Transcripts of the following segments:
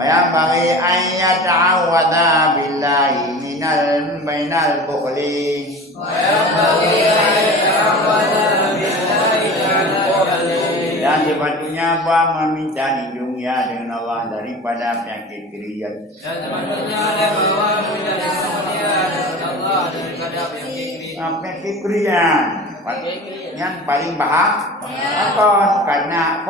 وينبغي أن يتعوذ بالله من البخل dan sepatutnya hamba meminta lindungnya dengan Allah daripada penyakit kriat. Penyakit kriat yang paling bahaya karena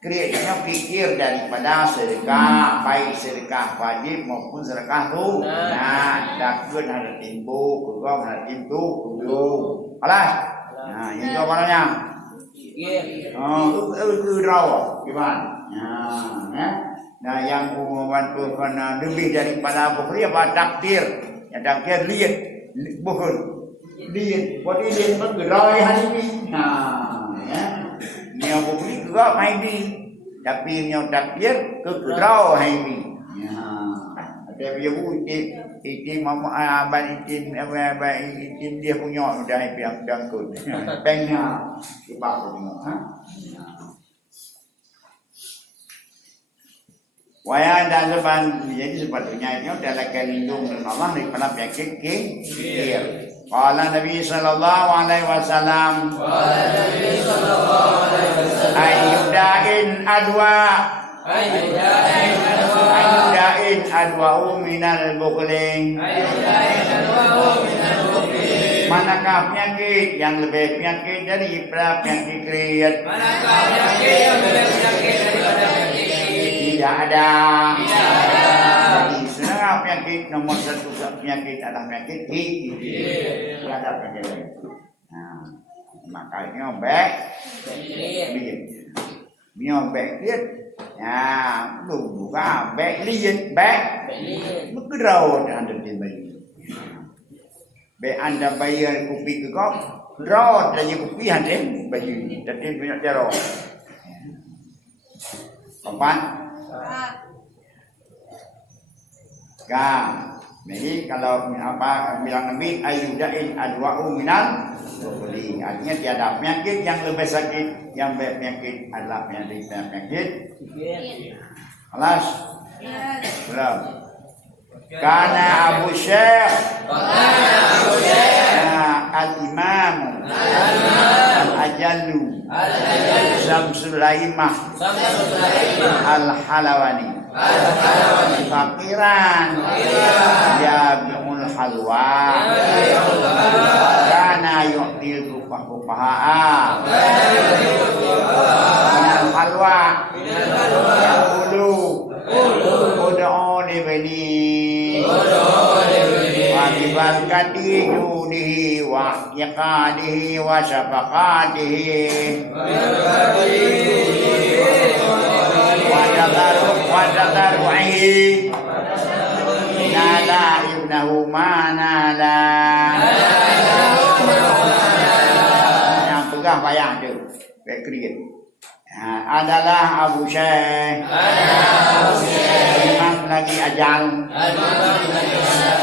kriatnya pikir daripada sedekah, baik sedekah wajib maupun sedekah sunat. Dakun ada timbu, kurang ada timbu, tujuh. Alah. Nah, ini jawabannya. Itu rawa gimana? Nah, yang membantu kena lebih daripada bukri apa takdir? Ya takdir lihat, bukan lihat. Bodi lihat bergerak hari ini. Nah, ya. Yang bukri juga main di, tapi yang takdir kegerau hari ini. Ya, ada dia itim mama abang itim dia punya udah piang dangkut. Pengnya sebab tu. Waya dan sebab jadi sepatutnya ini adalah lindung Allah daripada penyakit kir. Qala Nabi sallallahu alaihi wasallam ayyudain adwa minal bukhli. Manakah penyakit yang lebih penyakit daripada penyakit kriat? Tidak ada. Jadi sebenarnya penyakit nomor satu penyakit adalah penyakit kriat. Tidak ada penyakit lain. Nah, makanya baik kriat. Ya, lu buka baik lihat bergerau anda bayi. Baik anda bayar kopi ke kau, draw saja kopi anda bayi. Jadi banyak cara. Kapan? Jadi kalau apa bilang Nabi ayyudain adwa'u minal bukhli, artinya tiada penyakit yang lebih sakit yang penyakit adalah penyakit alas belum karena Abu Syekh al-Imam al-Ajallu Samsul Aimah al-Halawani fakiran ya bi'ul halwa kana yu'til fuqaha minal halwa yaqulu ud'u li bani wa bibarakati judihi wa yaqadihi wa syafaqatihi wadaru'i nala ibnahu manala. Yang pegang bayang tu kriat adalah Abu Syekh Imam lagi ajal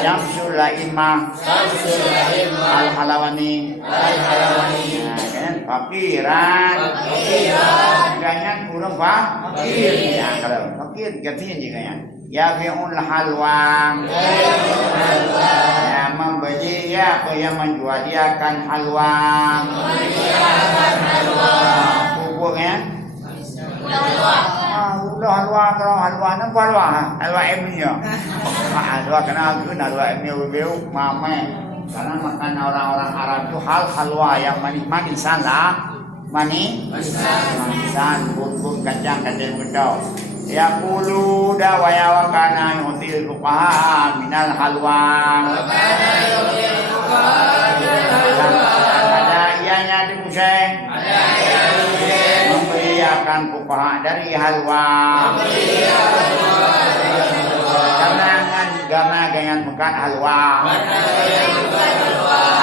Syamsul Aimah Al-Halawani kan fakiran jangan kurang fakir ya kalau fakir gantinya juga ya bi'ul halwa ya membeli ya apa yang menjual dia akan halwa pupuknya halwa nampak halwa emnya halwa kenal tu halwa emnya bebeu mame karena makan orang-orang Arab tu halwa yang manis-manisan lah manisan bun kacang gedau ya qulu dawaya wa kana yutil fuqaha minal halwa ada ianya di Museng memberiakan fuqaha dari halwa karena dengan makan halwa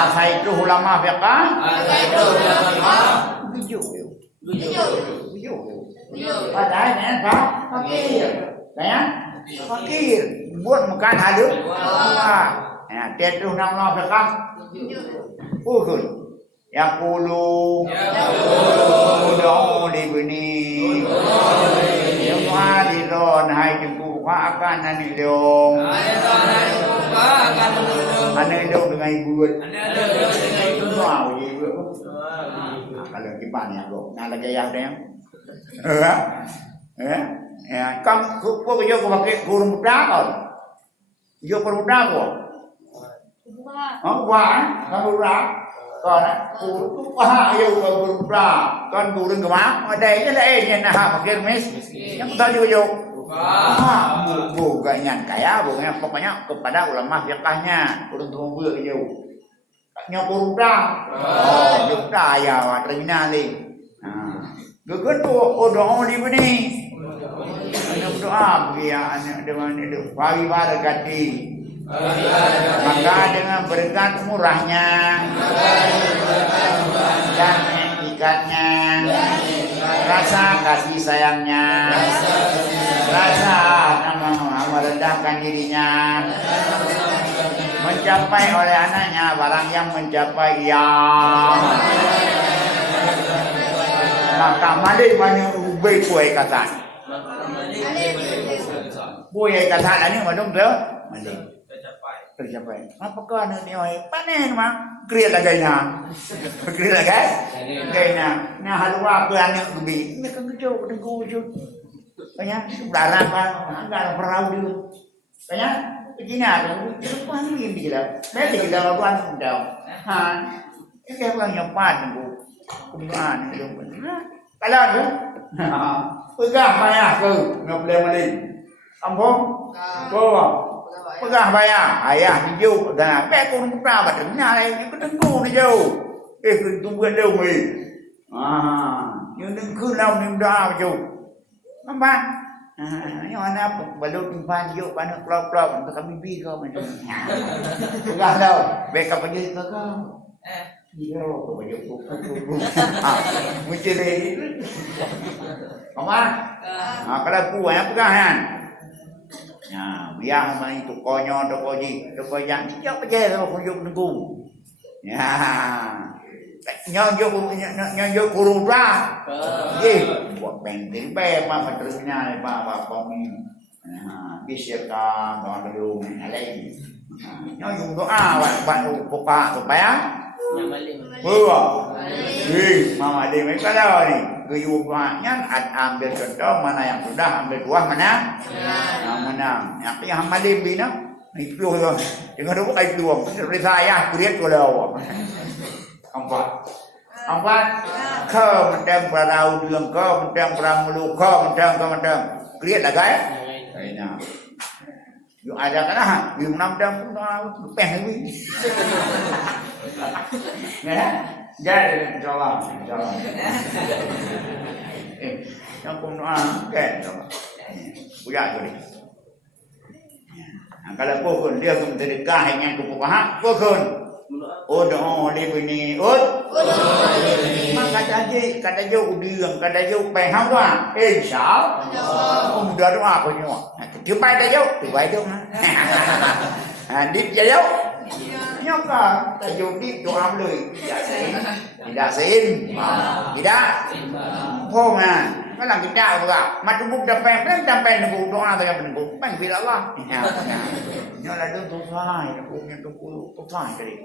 asal itu ulama fiqah padahal fakir buat makan hadut ya tetuh nama fiqah ukul yaqulu ud'u li bani yang walidon hai buka akan anak dong. Anak dong dengan ibu. Wow, ibu. Kalau gimana ya, bro? Nah, lagi yang dia. Ya, kamu kau yo pakai kurung muda kau. Yo kurung muda kau. Wah, kamu muda. Còn cũng có yêu cầu group là con guru đừng má ở đây cái này nhìn là học kia mấy yang kita juga bu ganyan kaya bu yang pokoknya kepada ulama fiqahnya kurang tunggu gitu nyokor udah udah ya terminal ni geger tu doa di sini doa ya dengan itu pagi berkati maka dengan berkat murahnya dan ikatnya rasa kasih sayangnya rasa merendahkan dirinya mencapai oleh anaknya barang yang mencapai maka mali mana ubay kuai kata kuai kata ini macam tu mali tercapai. Apakah ni panen mah? Kriat lagi na. Kriat lagi? Lagi na. Nah halwa ke anak lebih. Ini kan kejauh, kedengku je. Kaya darah kan, darah perahu dia. Kaya begini ada. Tuan ni gila. Beli gila tuan dah. Ini orang yang pan tu. Kuman ni tu. Kalau tu, pegang bayar ke? Nak beli beli. Kampung? Kau. Pegang bayar, ayah hijau dan bek pun muda badan ni, ketengku ni jauh. Tunggu jauh ni. Yang tengku lau ni dah jauh. Nampak? Ni mana balut timpan jauh, mana kelop-kelop, untuk kami bi kau macam. Pegang lau, bek apa je kau? Jauh, kau jauh. Macam ni. Nampak? Kalau ku yang pegang kan. Ya, biar main tu konyo tu koji, tu kojang siap aja kalau kunjuk nunggu. Ya, nyok kurung dah. Buat penting mama terusnya apa kami. Bisirkan doa dulu alai. Nyok doa buat buka supaya. Mama dia mereka dah ni. Guyubannya ambil contoh mana yang sudah ambil buah mana yang menang yang malim bina itu loh dengan dua itu seperti saya kuriat kalau empat kau mendang perau đường kau mendang perang melu kau mendang kuriat lagi ya yuk ada kan yung 5 dang pun peh ni ya jadi insyaallah yang pun kan buat tu ni kalau pokon dia tu sedekah dengan tu pokok pokon doa di sini maka janji kata jauh đường kata jauh pai hang doa insyaallah dah doa ko nyo tu pai dah jauh tu pai jauh dit jauh nhóc tajuk ni doa boleh tidak sein tidak pom kan lagi dah juga macam buk sampai nunggu doa dengan menunggu bang bila Allah nyolah tu fai punya tu fai tadi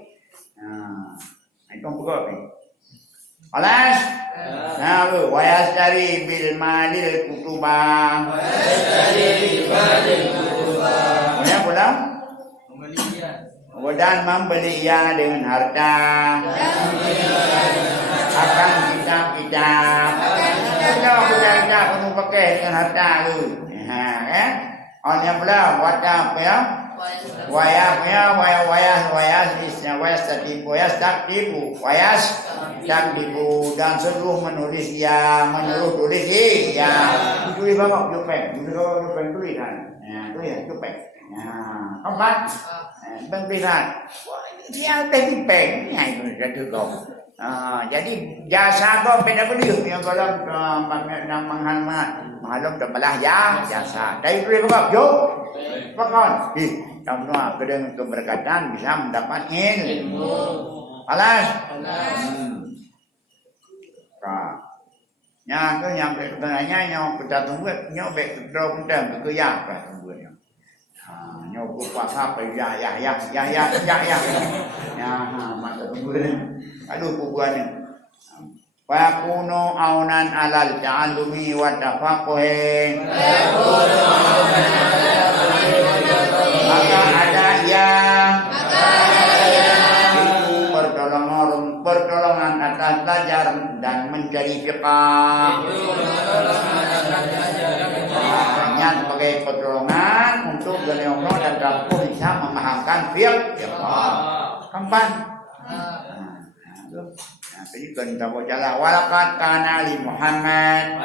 itu apa ni alas nah lu wayas dari bil malil kutubah ya pulang dan membeli ia dengan harta akan kitab-kitab kita perlu pakai dengan harta tu orang yang belah wajah ya takdibu dan seluruh menulis ya menyuruh tulis ya tulis bapak jupeng tulis kan tu ya jupeng empat pemilihan dia tadi peng ni itu juga jadi jasa kau beda beliau yang kalau malam terbelah jasa dari beli berapa jauh pakon semua kedeng keberkatan bisa mendapat ilmu alas yang tu yang sebenarnya yang kita tunggu nyobek terus kita ke ya tunggu Nyoku pasal ya. Masa tunggu ni. Aduh kubuan ni. Fakuno aunan alal ta'allumi wa tafaquhi. Maka ada yang itu pertolongan atas belajar dan menjadi fiqah. Sebagai pertolongan untuk beliau dan kamu bisa memahamkan fiqah. Kapan? Jadi kita baca walakat kana li Muhammad.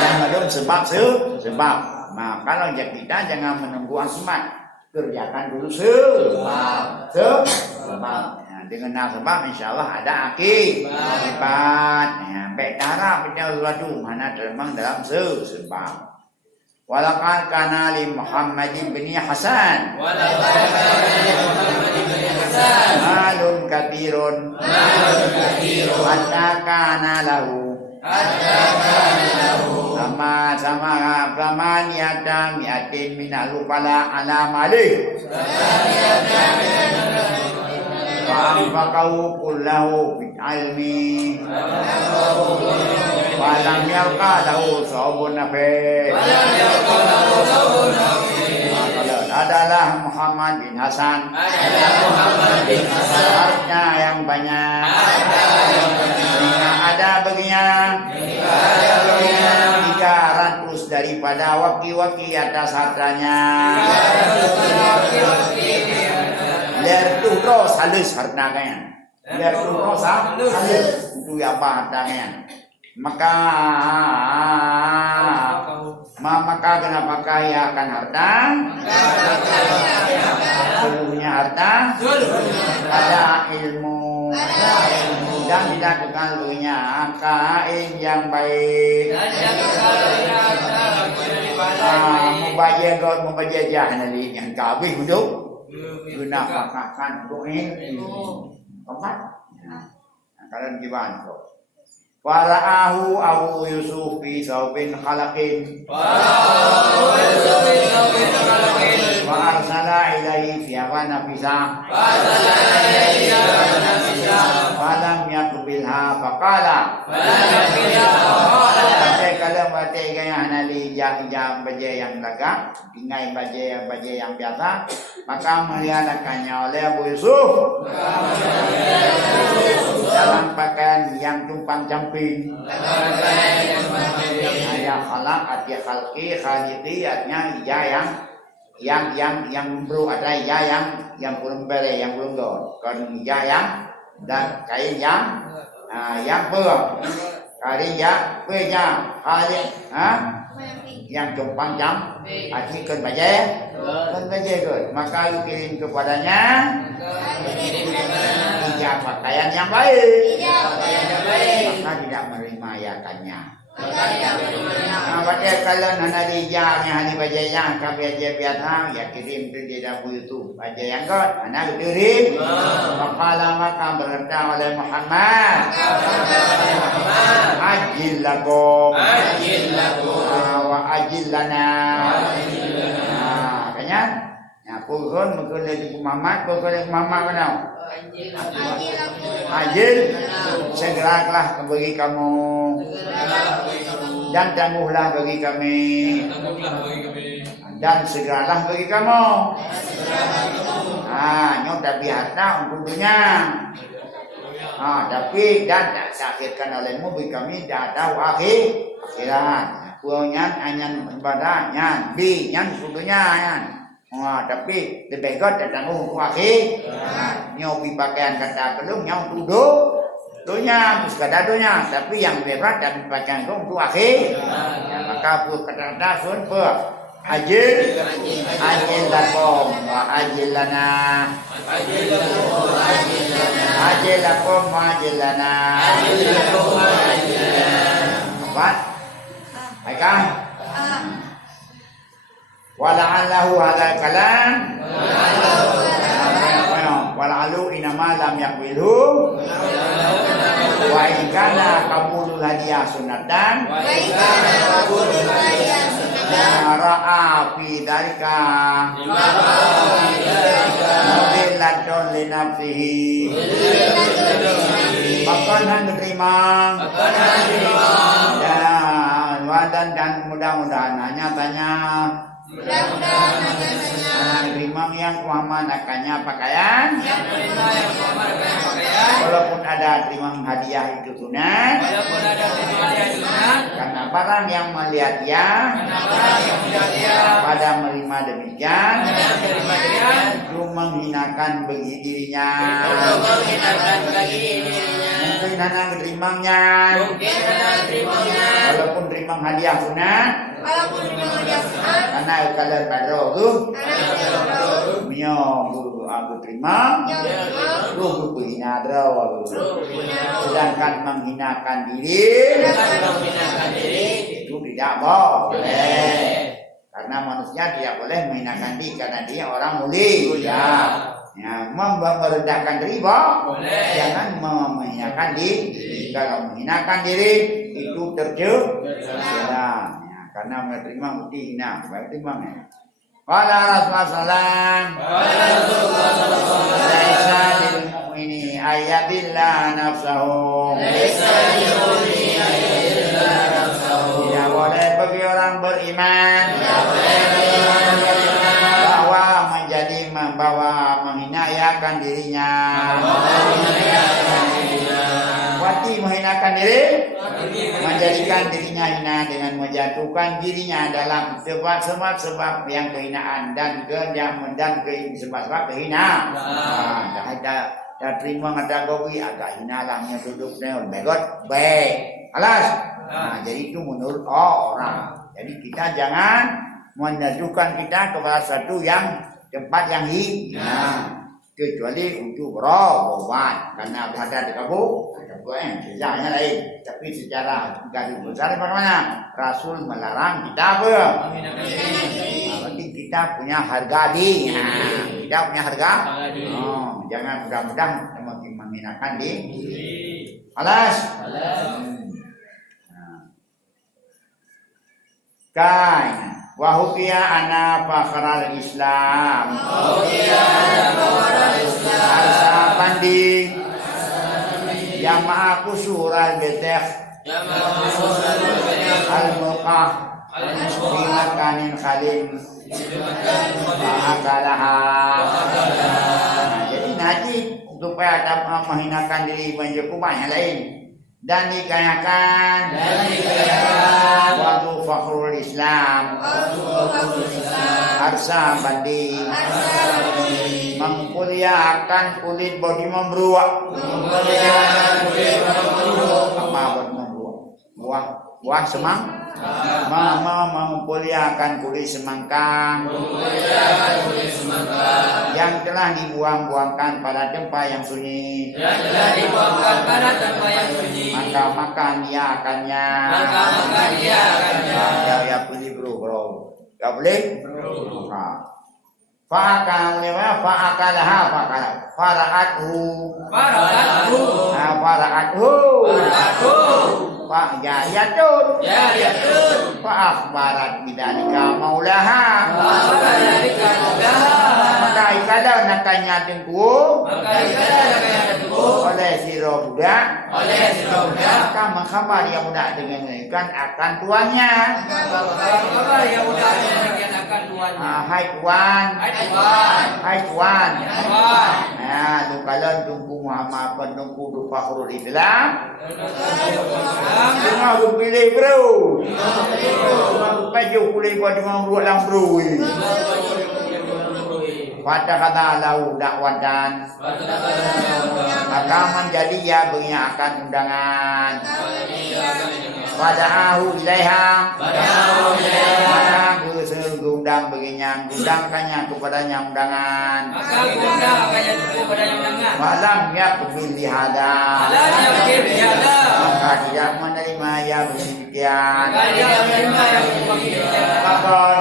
Yang belum sebab. Nah, kalau kita jangan menunggu asmat, kerjakan dulu sebab. Dengan sebab insyaallah ada akibat. Baik cara punya sesuatu mana termang dalam sebab. Walakat kana li Muhammad bin Hasan. Malun kathirun. Hatta kana lahu. Sama pramaniyata mi'atin minal upala ala malih. Fa'anfaqahu kullahu bil ilmi. Walam yalqa lahu sawbun nafi. Adalah Muhammad bin Hasan. Harta yang banyak. Ada baginya 300 daripada waki-waki atas hartanya. Lerturos halus hartanya. Lerturos halus itu apa hartanya. Maka kenapa kaya akan harta? Seluruhnya harta ada ilmu dan dilakukan seluruhnya kain yang baik. Mubayyah jahanali yang kabih untuk gunakan untuk ilmu. Keempat. Kalian gimana kok? Fara'ahu Abu Yusuf fi saubin khalaqin. Wa arsala ilaihi fi nafisa. Falam yakbilha faqala. Kalau baca yang nali jam baca yang lagak, tinggal baca yang biasa, maka melihatkannya oleh Abu Yusuf dalam pakaian yang tumpang camping. Ayat khalaq, ayat khalqi, khaliqi, artinya yang belum ada yang belum bere, yang belum do. Kan yang dan kain yang belum. Kain yang punya khaliq, yang tumpang jam, artinya kan baca kan. Maka kirim kepadanya tiga pakaian yang baik. Maka tidak menerima yakannya. Baca kalau nanti yang hari bacanya kami aja biasa ya kirim ke dia itu baca yang kot anak kirim. Maka berkata oleh Muhammad ajil lakum wa ajil lana. Makanya ya pukul mungkin dari Muhammad kenal ajil segeralah bagi kamu dan tangguhlah bagi kami dan segeralah bagi kamu. Nyok tapi harta untuk dunia. Tapi dan tak sakitkan olehmu bagi kami dah tahu akhirat. Punya anyan ibadahnya bi yang dunia yan. Tapi lebih god tangguh untuk akhirat. Nyok pakaian kata belum nyok duduk dunia, sekadar dunia, tapi yang berat dan pakaian itu untuk akhir. Maka pun kata-kata sun per ajil lakum wa ajil lana. Ajil lakum wa ajil lana. Apa? Baiklah. Wala'allahu hadal kalam. Wala'alu inama lam yakwilu. Wa ikana kabulul hadiah sunatan. Ra'a fi dalika mudilatun li nafsihi. Makanan diterima. Dan mudah-mudahan nyatanya rimang yang kuaman akannya pakaian. Walaupun ada rimang hadiah itu sunat. Karena barang yang melihat dia pada menerima demikian itu menghinakan bagi dirinya. Mungkin anak rimangnya. Walaupun rimang hadiah sunat. Karena kalau kadro tu minyak aku terima aku hina draw. Sedangkan menghinakan diri itu tidak boleh. Karena manusia tidak boleh menghinakan diri karena dia orang mulia. Ya, merendahkan diri boleh. Jangan menghinakan diri. Kalau menghinakan diri itu tercela. Karena menerima mesti hina, menerima ya. Qala Rasulullah laisa lil mu'mini ayatillah nafsahu. Tidak boleh bagi orang beriman bahwa membawa menghinakan dirinya. Wati menghinakan diri, menjadikan dirinya hina dengan menjatuhkan dirinya dalam sebab-sebab yang kehinaan dan sebab-sebab kehinaan. Dah terima kata gobi agak hina lamnya duduknya begot baik. Alas. Jadi itu menurut orang. Jadi kita jangan menjatuhkan kita kepada satu yang tempat yang hina. Kecuali untuk berobat karena berada di kampung, sejarahnya lain. Tapi secara garis besar bagaimana? Rasul melarang kita apa? Berarti kita punya harga diri. Kita punya harga. Jangan mudah-mudah menghinakan diri. Alas. Kan. Wahukia ana fakhral Islam. Arsa pandi. Jamaah kusural betek. Al-muqah. Bimakanin khalim. Ma'akalaha. Jadi najib supaya dapat menghinakan diri menjekuman yang lain. Dan dikayakan waktu fakhrul Islam harsa bandi mengkuliahkan kulit bodi membruak apa buat membruak buah semang memkuliahkan kulit semangkang yang telah dibuang-buangkan pada tempat yang sunyi. Maka makan dia akannya. Ya boleh bro. Ya boleh. Fa'akalaha fara'athu. Fa'jayatun. Fa'akhbarat bidalika maulaha. Maka ikada nakanya tengku. Oleh siro budak. Maka mengkhabar yang budak dengan ikan akan tuannya. Hai tuan. Nah, kalau tunggu Muhammad penunggu dupa huruf Islam. Jangan pilih bro. Baju kulit buat dengan buat lampu. Pada kata lau dakwatan maka menjadi ya mengiakan undangan pada ahu ilaiha maka gundang baginya gundangkannya kepadanya undangan malam ya pemilih hada maka tidak menerima ya demikian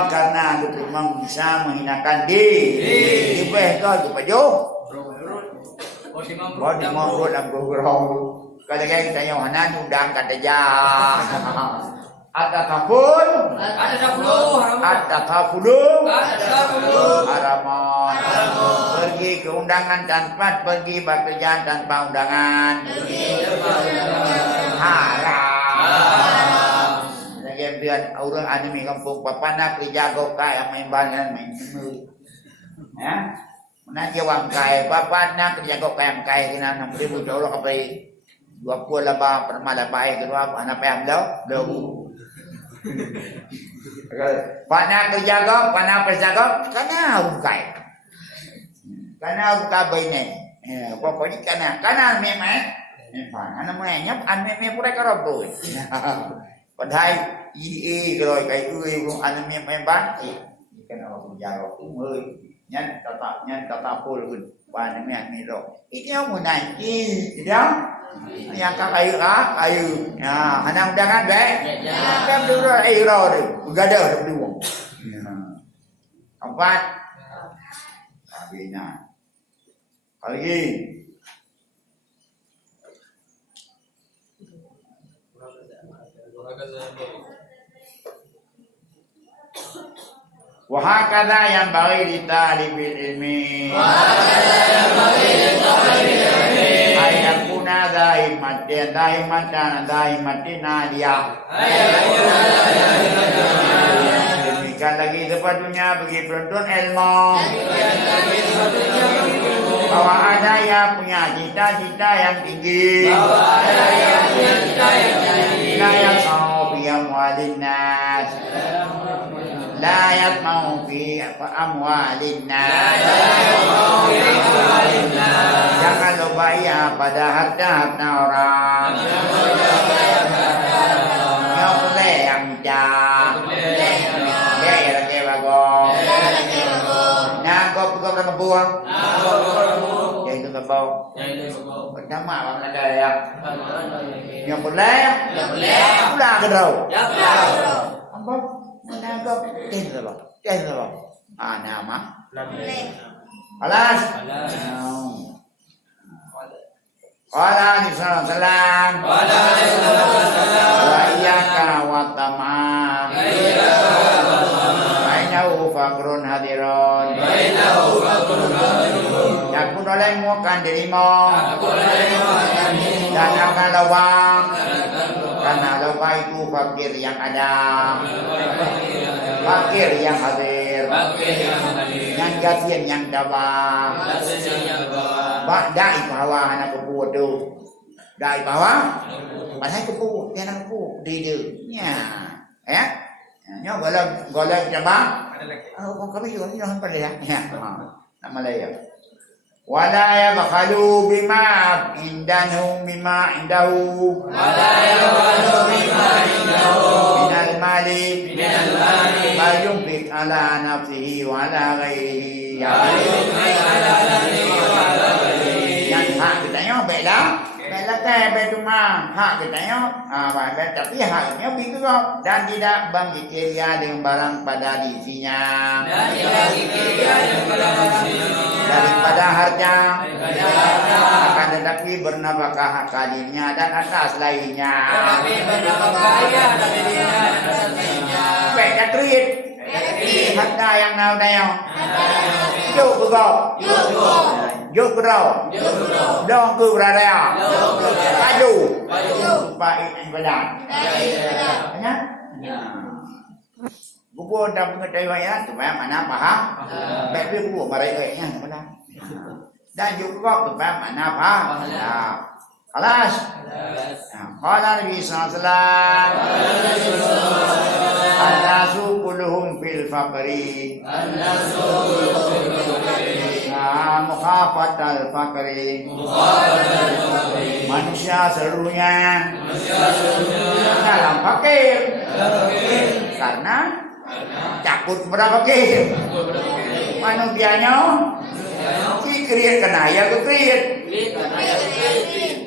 karena itu memang bisa menghinakan diri ibeh kau tu pajo bodi monggo dan gogoro kada kita yang hanan undang kata ja At-tataful. At-tatafulu. At-tatafulu. At-tatafulu. Haramon. Pergi ke undangan tanpa pergi berkerjaan tanpa undangan. Haram. Lagi biar orang anime kampung papana kerja gokai yang main bangan main semua. Ya. Nanti wang kai papana kerja gokai yang kai kena 6,000 orang apa 20 lebah permalah baik kedua anak payam dah. Pana kerja kau, pana kerja kau, kana bukai. Kana buka baine. Pokoknya kana memang. Ana mainnya an memang pura kerap tu. Padahal kalau kai ana memang ban. Kana aku jaro umur. Nyan tata pul pun. Pana ni lo. Ini mau nanti, tidak? Yang kayu kayu. Ya, anak undangan baik. Kan dulu ro tu. Begadah berdua. Empat. Habisnya. Lagi. Wahakadha yang bagi di talibil ilmi. Ayakuna daimatan aliyah. Demikian lagi sepatutnya bagi penuntut ilmu bahwa ada yang punya cita-cita yang tinggi. La yasma'u fi amwalin nas. La yasma'u fi amwalin nas. Jangan lupa ya pada harta-harta orang. Yang boleh yang jah. Dia lagi bagong. Nah, kau kebuang. Jadi itu kebau. Pertama apa ada ya? Yang boleh. Pulang ke dau. Apa? Menangkap tenlo. Nama. Alas. Qala Nabi wa iyyaka wa tamam. Bainahu faqrun hadirun. Yakun oleh muakan dirimu dan akan lawang karena lawang itu fakir yang ada, fakir yang hadir, yang gasian yang dawa. Dai bawah anak kepu tu. Dai bawah. Pasal kepu, dia anak kepu di dia. Ya. Nyo golek jabang. Oh, kami juga ni orang boleh ya. Nama lain. Wala yabkhalu bima indahu mimma indahu. Wala yabkhalu bima indahu minal mali. Bal yunfiq ala nafsihi wa ala ghairihi. Yang hak kita nyo baiklah. Baiklah baik cuma hak kita nyo. Baik tapi haknya begitu kok dan tidak menggigit dia dengan barang pada isinya. Daripada harta akan tetapi bernafkah kalinya dan atas lainnya. Baik katrit. Harta yang naudayong. Yuk kau. Yuk kau. Dong ku berada. Baju. Baik ibadah. Ya. Buku dah mengetahui ya, supaya mana faham. Baik dia buku mereka mana. Dan juga supaya mana faham. Alas. Qala Nabi sallallahu alaihi wasallam. An-nasu kulluhum fil faqri. Mukhafatal faqri. Manusia seluruhnya dalam fakir. Karena takut kepada fakir. Manusianya kriit kena ya ke kriit.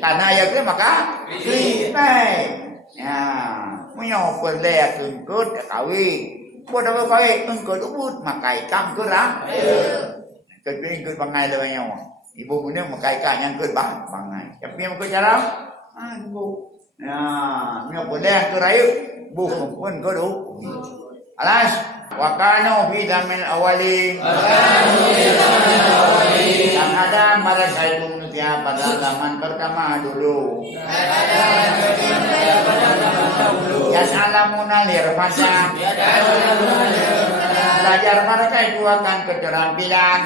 Karena ya ke maka kriit. Ya, punya perleh tungkut kawin. Buat apa kawin tungkut ubud makai kam kerang. Kekring bangai lewanya. Ibu punya makai kan yang ke bangai. Tapi yang ke jalan, ibu. Ya, punya perleh ke rayu. bukan pun kudu. Alas, wa kanu fi zamil awalin. Yang ada mereka itu manusia pada zaman pertama dulu. Yang alamuna lirfasa. Belajar mereka itu akan keterampilan.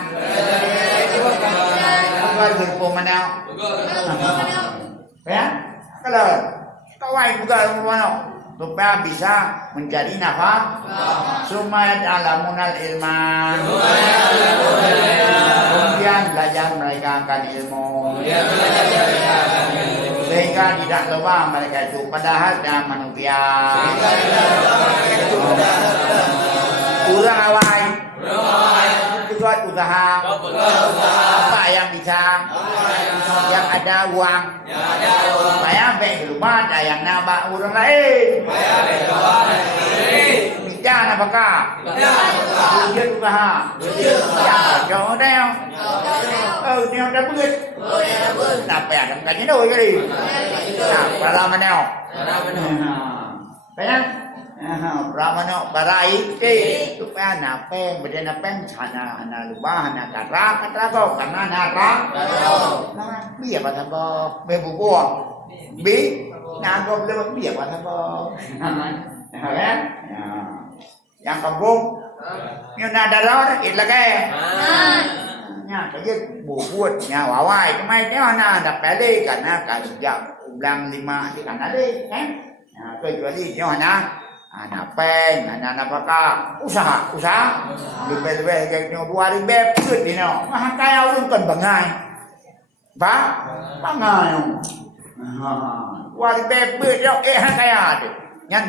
Keluar berpemenang. Ya, kalau kawai juga mana supaya bisa menjadi nafas. Summa ya'lamunal ilma. Kemudian belajar mereka akan ilmu. Sehingga tidak lupa mereka itu padahal manusia. Kurang awal. Buat usaha. Apa yang bisa? Yang ada uang. Supaya baik rumah ada yang nambah orang lain. Bicara apakah? Buat usaha. Ya, jangan deh. Dia dah buat. Kenapa ya? Makanya dah kali. Nah, para mana? Bayang? Ramano barai ke supaya napeng beda napeng sana ana lubah ana kara ko karena nara bi apa tambo be bubuh bi nago le bi apa tambo kan yang kampung như nada đó ít là cái nha cái bubuh nya wawai mai dia ana ada pede karena kerja ulang 5 di kana deh kan kecuali dia ana napeng, apakah usaha, lebih kayak dua ribu bet ni no, kaya orang kan bangai, bangai, dua ribu bet yo kaya ada, nyan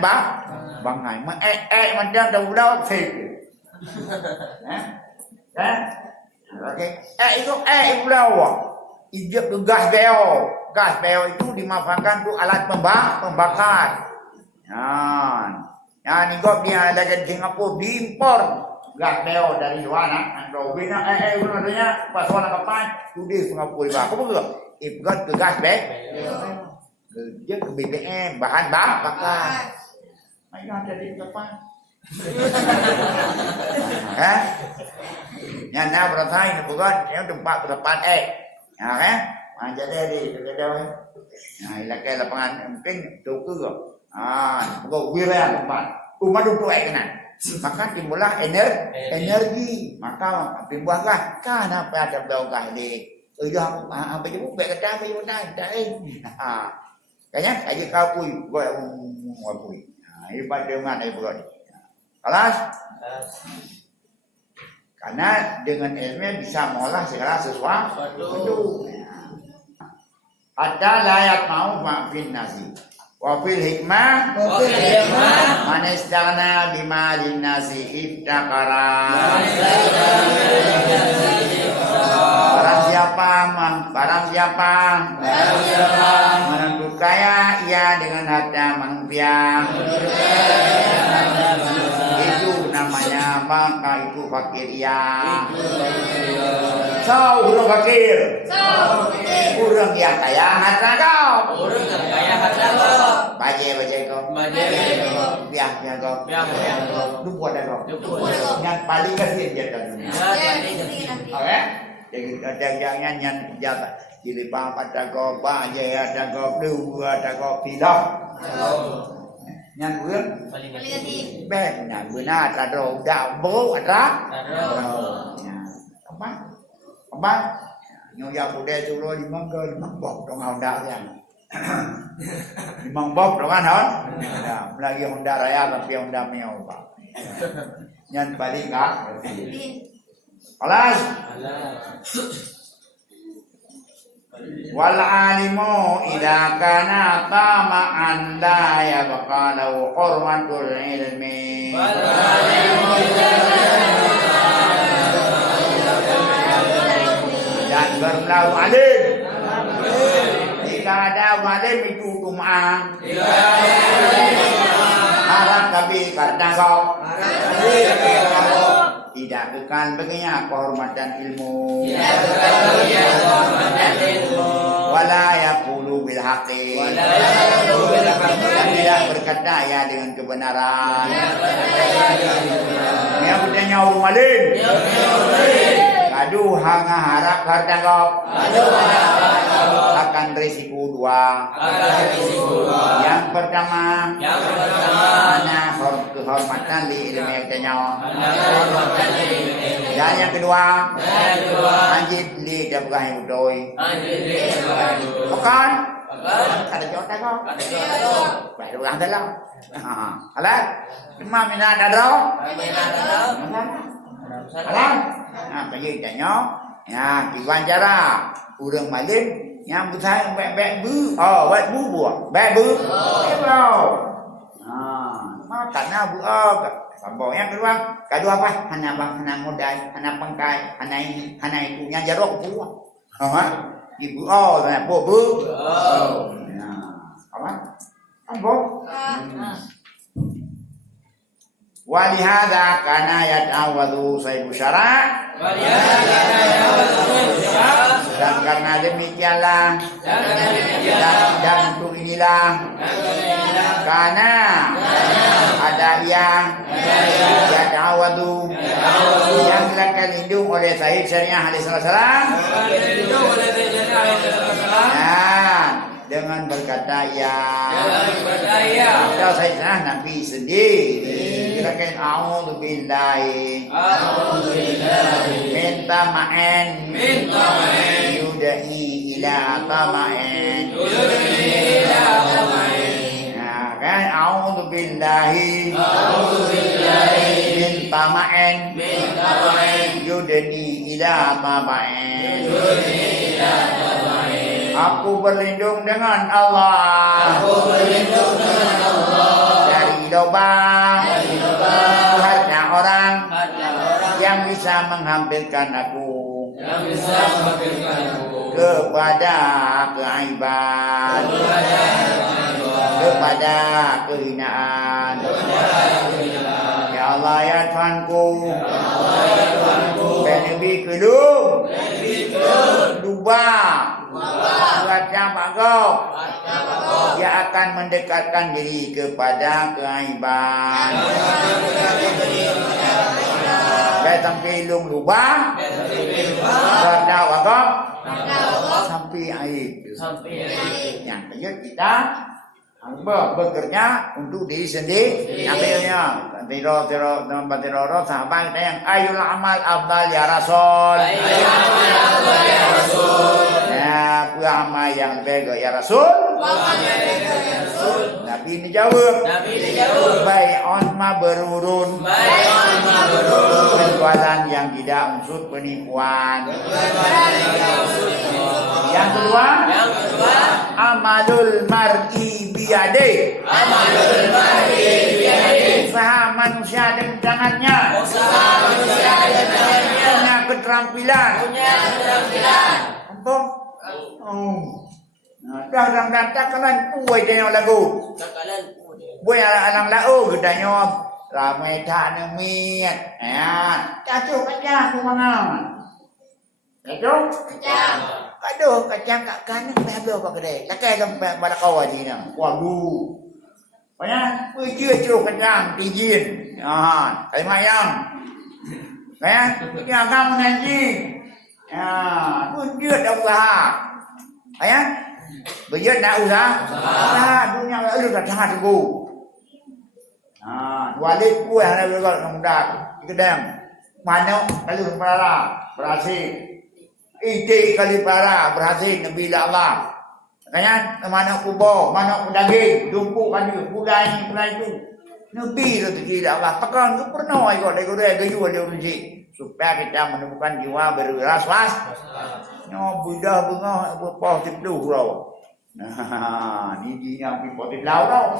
bangai, macam dah ulau fake, okay, itu ulau, ijab tu gas beo itu dimanfaatkan tu alat pembakar. Ni kau dia dari Singapura diimpor gas beo dari luar nak. Kalau bina sebenarnya pas orang kapan tu di Singapura juga. Apa betul? Import ke gas beo. Dia ke BBM bahan bakar. Mai ada di kapan? Yang nak beratai ni bukan yang tempat ya kan? Jadi di kedai. Ilakai lapangan mungkin tuku pokok wilayah tempat umat itu kena maka timbullah energi maka timbullah kenapa ada belakang di apa itu baik kata baik mana kayaknya aja kau pui gua pui ibadah dengan ibadah kelas karena dengan ilmu bisa mengolah segala sesuatu ada layak mau maafin nasi Wafil hikmah manistana bimalin nasi iftakara. Barang siapa menentu kaya ia dengan harta manusia. Itu namanya maka itu fakir ia. Urang fakir. Urang yang kaya harta kau. Baje kau. Biar kau. Lu buat kau. Yang paling kasihan dia kan. Oke? Jadi jangan yang jaga. Jadi pada kau baje ada kau lu ada kau tidak. Yang urang paling kasihan. Benar benar ada dah bau ada. Apa? Nyonya budaya dulu limang bok dong Honda yang. Limang bok dong kan? Lagi Honda Raya tapi Honda Mio Pak. Yang paling enggak. Alas. Wal alimu idza kana tama'an la yabqa lahu hurmatul ilmi. Wal alimu dan berlalu alim. Jika ada alim itu tumaan. Harap tapi karena kau tidak kekal baginya kehormatan ilmu. wala yaqulu bil haqqi, dan tidak berkata ya dengan kebenaran. Yang bertanya orang malin, kadu hanga harap hartangop, akan risiko dua. Yang pertama, mana kehormatan di ilmu yang tanya. Dan yang kedua, anjit li dabgah yang betul. Bukan? Ada jawab tak kau? Baru orang dalam. Alat? Cuma minat ada? Alat? Kaya tanya. Ya, tiga cara. Urang malin yang besar bek bu. Oh, buat bu buah. Bek bu. Hello. Makana bu Sambung yang kedua apa? Hana bang, hana modal, hana pangkai, hana ini, hana itu. Yang jarok buah. Ibu nah bu. Apa? Sambung. Walihada kana yata'awadu sayyibu syara'. Dan karena demikianlah dan untuk inilah karena ada yang yata'awadu yang dilakukan lindung oleh Sayyid Syariah alaihi salam. Dengan berkata ya. Atau Sayyidina Nabi sendiri kirakan a'udzubillahi minta ma'en yudai ila tama'en kan a'udzubillahi minta ma'en yudai ila tama'en. Aku berlindung dengan Allah. Dari lubang harta orang yang bisa menghampirkan aku kepada keaiban, kepada kehinaan. Ya Allah ya Tuhanku, Nabi kelum lubang buatnya bagok dia akan mendekatkan diri kepada keaiban. Saya sampai ilung lubang buatnya bagok sampai aib. Yang ketiga kita bekerja untuk diri sendiri. Akhirnya Teror sahabat kita yang ayul amal afdal ya Rasul. Ya, amal yang baik ya Rasul. Nabi ini jawab. Bai'on ma berurun. Penjualan yang tidak unsur penipuan. Yang kedua, amalul mar'i biyade. Usaha manusia dengan tangannya. Punya keterampilan. Ampun. Dah dalam takalan kuai dia lagu. Buai alang lau gedanya ramai tak nemiat. Ya, cacu kacang aku mana? Cacu? Kacang. Aduh, kacang kat kanan habis apa kedai. Lakai sampai balakau ni nak. Waduh. Banyak puji cuci kacang tijin. Kai mayang. Yang kamu nanti. Pun dia dah usaha. Berjaya nak usaha. Dunia ada dah sangat tunggu. Walid ku yang ada berkat mudah. Kedang. Mana kalau berhasil. Ide kali para berhasil Nabi Allah. Kan mana kubur, mana daging, dumpuk kan budai itu. Nabi rezeki Allah. Pakan tu pernah ikut dia gayu dia rezeki supaya kita menemukan jiwa berwas-was. No budak bunga positif dulu raw. Nah, ni dia yang positif raw.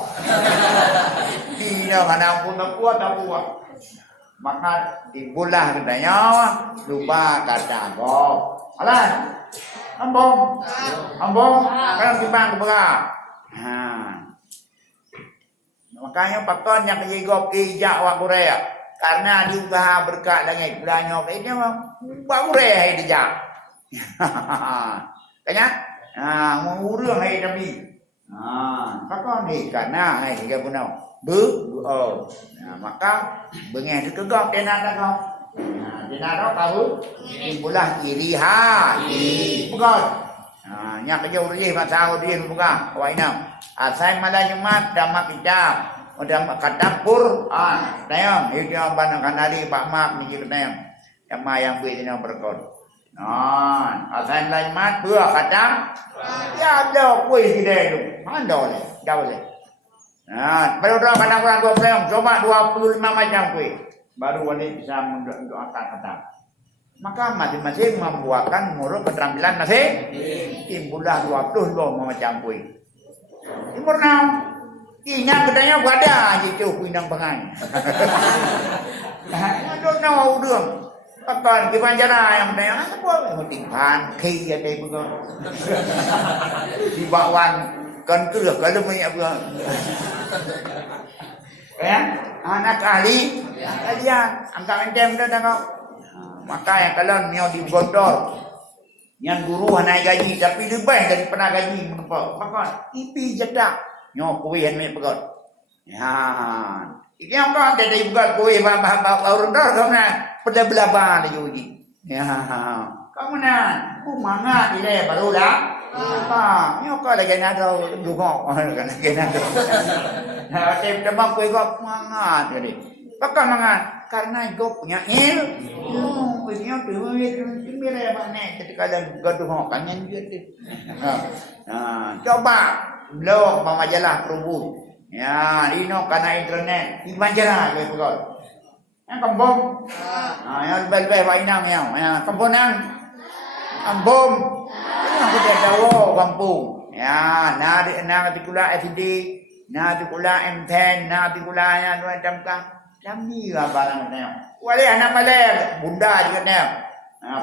Dia mana pun kuat tak kuat. Maka dibulah katanya lupa kata go. Alah. Ambong. Kan timbang keberap. Makanya pakon yang kejigop ijak wa Korea. Karena di usaha berkat langit belanya ini buat Korea dijak. Kanya Mau รื่องให้ดำดีmaka ni karena hai tiga punau maka bengen itu kegok tena tak kau tena dah tahu timbulah iriha bukan nya kejauh dia pasal dia bukan kau inam asal malah jumat damak kita udah kata Quran tayang itu banyak kanari pak mak ni kita tayang yang beri tena berkon asal lain mat dua kata ya ada kuih kita itu ada le jauh le baru doa pada Quran 20 coba 25 macam kuih baru wanita bisa mendoakan kata maka masing-masing membuatkan murid keterampilan masing timbulah 22 macam kuih timur now ingat bedanya pada gitu kuinang pengan ada nawa udang Pakai di Banjara yang bedanya apa pentingkan khi ở đây bukan di bawah kan kerja kalau banyak bukan anak ahli kalian angkat entem dah kau maka yang kalian nyaw di gondor yang guru naik gaji tapi lebih daripada gaji maka ipi jedak nyaw kuih yang banyak pegot ini apa dari buat kuih orang dah kau nak pada belaba lagi uji kamu nak manga dia baru dah apa nyaw kau lagi nak dugok lagi nak tapi demam kuih kau manga jadi pakai manga karena kau punya ilmu punya duit timire mana ketika ada gaduh kan yang dia coba blog majalah perubu ino karena internet di Banjara ke pegol yang kampung yang lebih wainang yang kampung kampung yang kita tahu kampung na tikula FD na tikula M10 na tikula yang dua jamkah kami lah barang ni wale anak malay bunda juga ni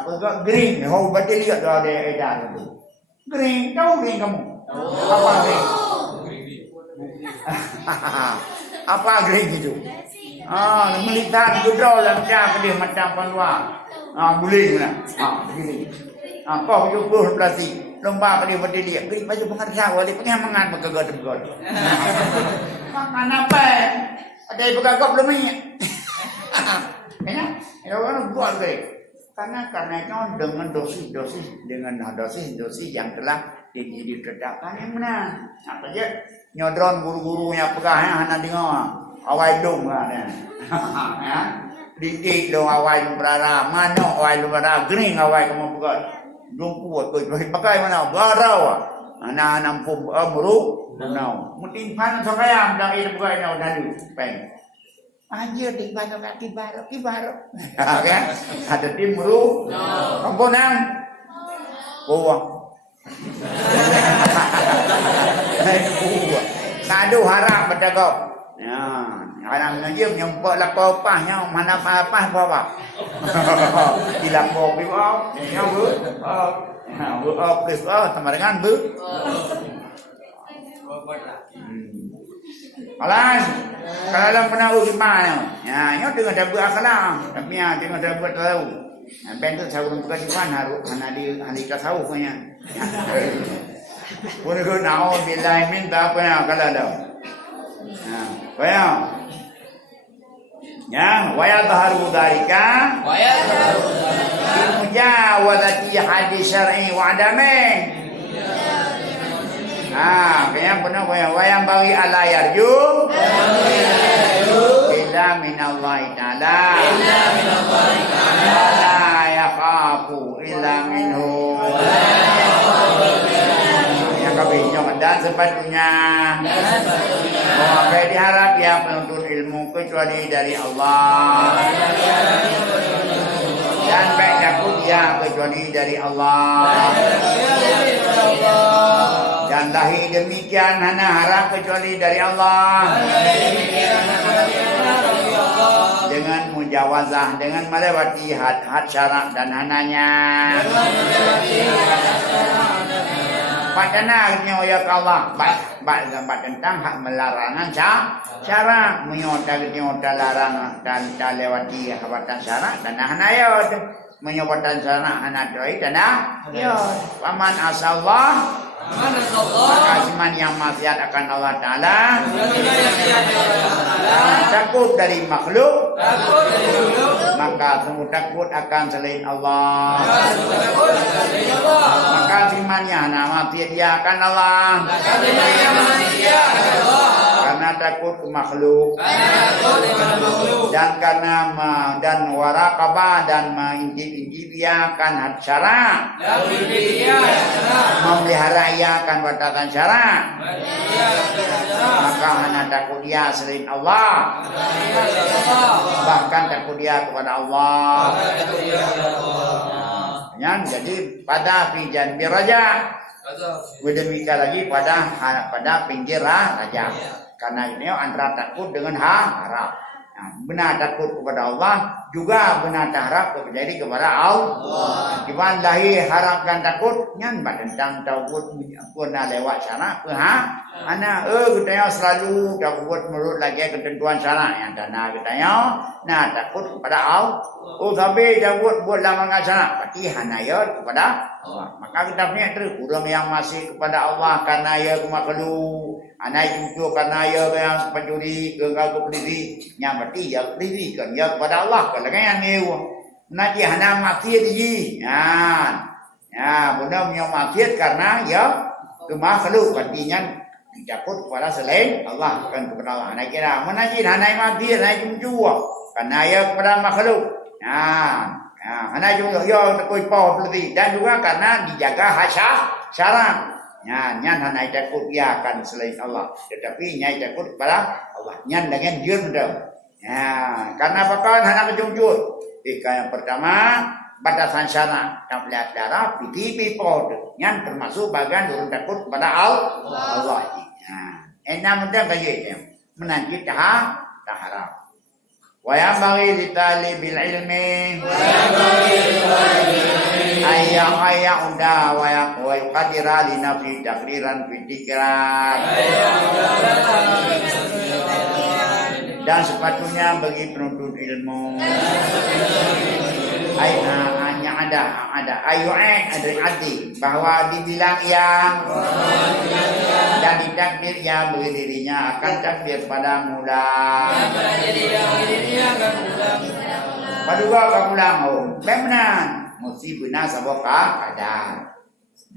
pegol green ho betul lihat dah ada edan tu green tahu green kamu apa green apa green itu militan gudro lah macam dia macam panua guling lah begini kau jumpa plastik lomba dia berdiri green baju pengarsa wali pengamangan bergegod-gegod makan apa ada bergagap belum ni ya orang buat karena dengan dosis yang telah ditetapkan yang mana apa je nyodron guru-guru yang pegah hana dengar awal dong lah ya didik dong awal berara mana awal berara gering awal kamu pegah dong kuat pakai mana barau anak-anak pun amru now mutin pan sakayam dah ini pegah now dalu pen anjir di mana kibaro kan ada timru komponan buang kado harap berdagang orang ngajim nyempok lapau pahnya mana apa bawa di lapau biwa nya bu kes sama dengan bu alas kalau pernah uji mana nyo dengan dapat akhlak tapi dengan dapat tahu bentuk sahur bukan di mana hana di halika sahur punya pun ko nao bilai minta apa yang kalau dah waya baharu dalika mujawadati hadis syar'i wa adami kaya benar wayang bagi ala yarju illa minallahi ta'ala la yakhafu illa minhu yang kabinyo dan sepatutnya bahwa diharap yang menuntut ilmu kecuali dari Allah dan baik takut yang kecuali dari Allah dan lahir demikian hana harap kecuali dari Allah dengan mujawazah dengan melewati had syarak dan hananya padana nyoya Allah baik tentang hak melarangan cara menyota larangan dan lewati hambatan syarak dan hanaya menyebatan sana anak doi tanah. Ya, paman asallah. Mana Allah. Maka siman yang maksiat akan Allah Taala. Takut dari makhluk. Takut dari makhluk. Maka semua takut akan selain Allah. Takut dari Allah. Maka simannya nama dia akan Allah. Karena yang manusia Allah. Karena takut ke makhluk. Takut dengan makhluk. Dan karena dan warakabah dan menginjil dia akan syara. Dan dia Memelihara ia akan batasan syara. Maka hanya takut dia selain Allah. Bahkan takut dia kepada Allah. Ya, jadi pada pijan biraja. Demikian lagi pada pinggir raja. Karena ini antara takut dengan harap. Nah, benar takut kepada Allah juga benar harap terjadi kepada Allah. Cuman lahir harapkan takut nyan tentang takut pun lewat sana ha. Ana kita selalu takut menurut lagi ketentuan sana yang dana kita nah takut kepada Allah. Oh sampai takut buat lama sana berarti hanya ya kepada Allah. Maka kita punya terus kurang yang masih kepada Allah karena ya ke makhluk. Anak itu karena ya yang pencuri gagal berdiri yang berarti ya berdiri kan ya kepada Allah kalau yang neu nanti hana maksiat ji ya benar yang maksiat karena ya ke makhluk artinya takut kepada selain Allah bukan kepada Allah. Anak kira menaji hana maksiat hana cuma karena ya kepada makhluk hana juga ya takut pau berdiri dan juga karena dijaga syarah. Nyan hanya takut dia akan selain Allah, tetapi nyai takut kepada Allah. Nyan dengan dia mudah. Karena bakal hanya kejunjut. Yang pertama batasan syara tak melihat darah, pipi pod. Nyan termasuk bagian orang takut kepada Allah. Enam mudah kaya menanti taharap. Wa bagi ditali bil ilmi. Ayah udah wa qadira li nafi takdiran fi dikran. Dan sepatutnya bagi penuntut ilmu hanya ada ayu ada arti bahwa dibilang yang dan ditakdir yang bagi dirinya akan takdir pada mula. Paduga kamulang benar mesti benar sabah kadar.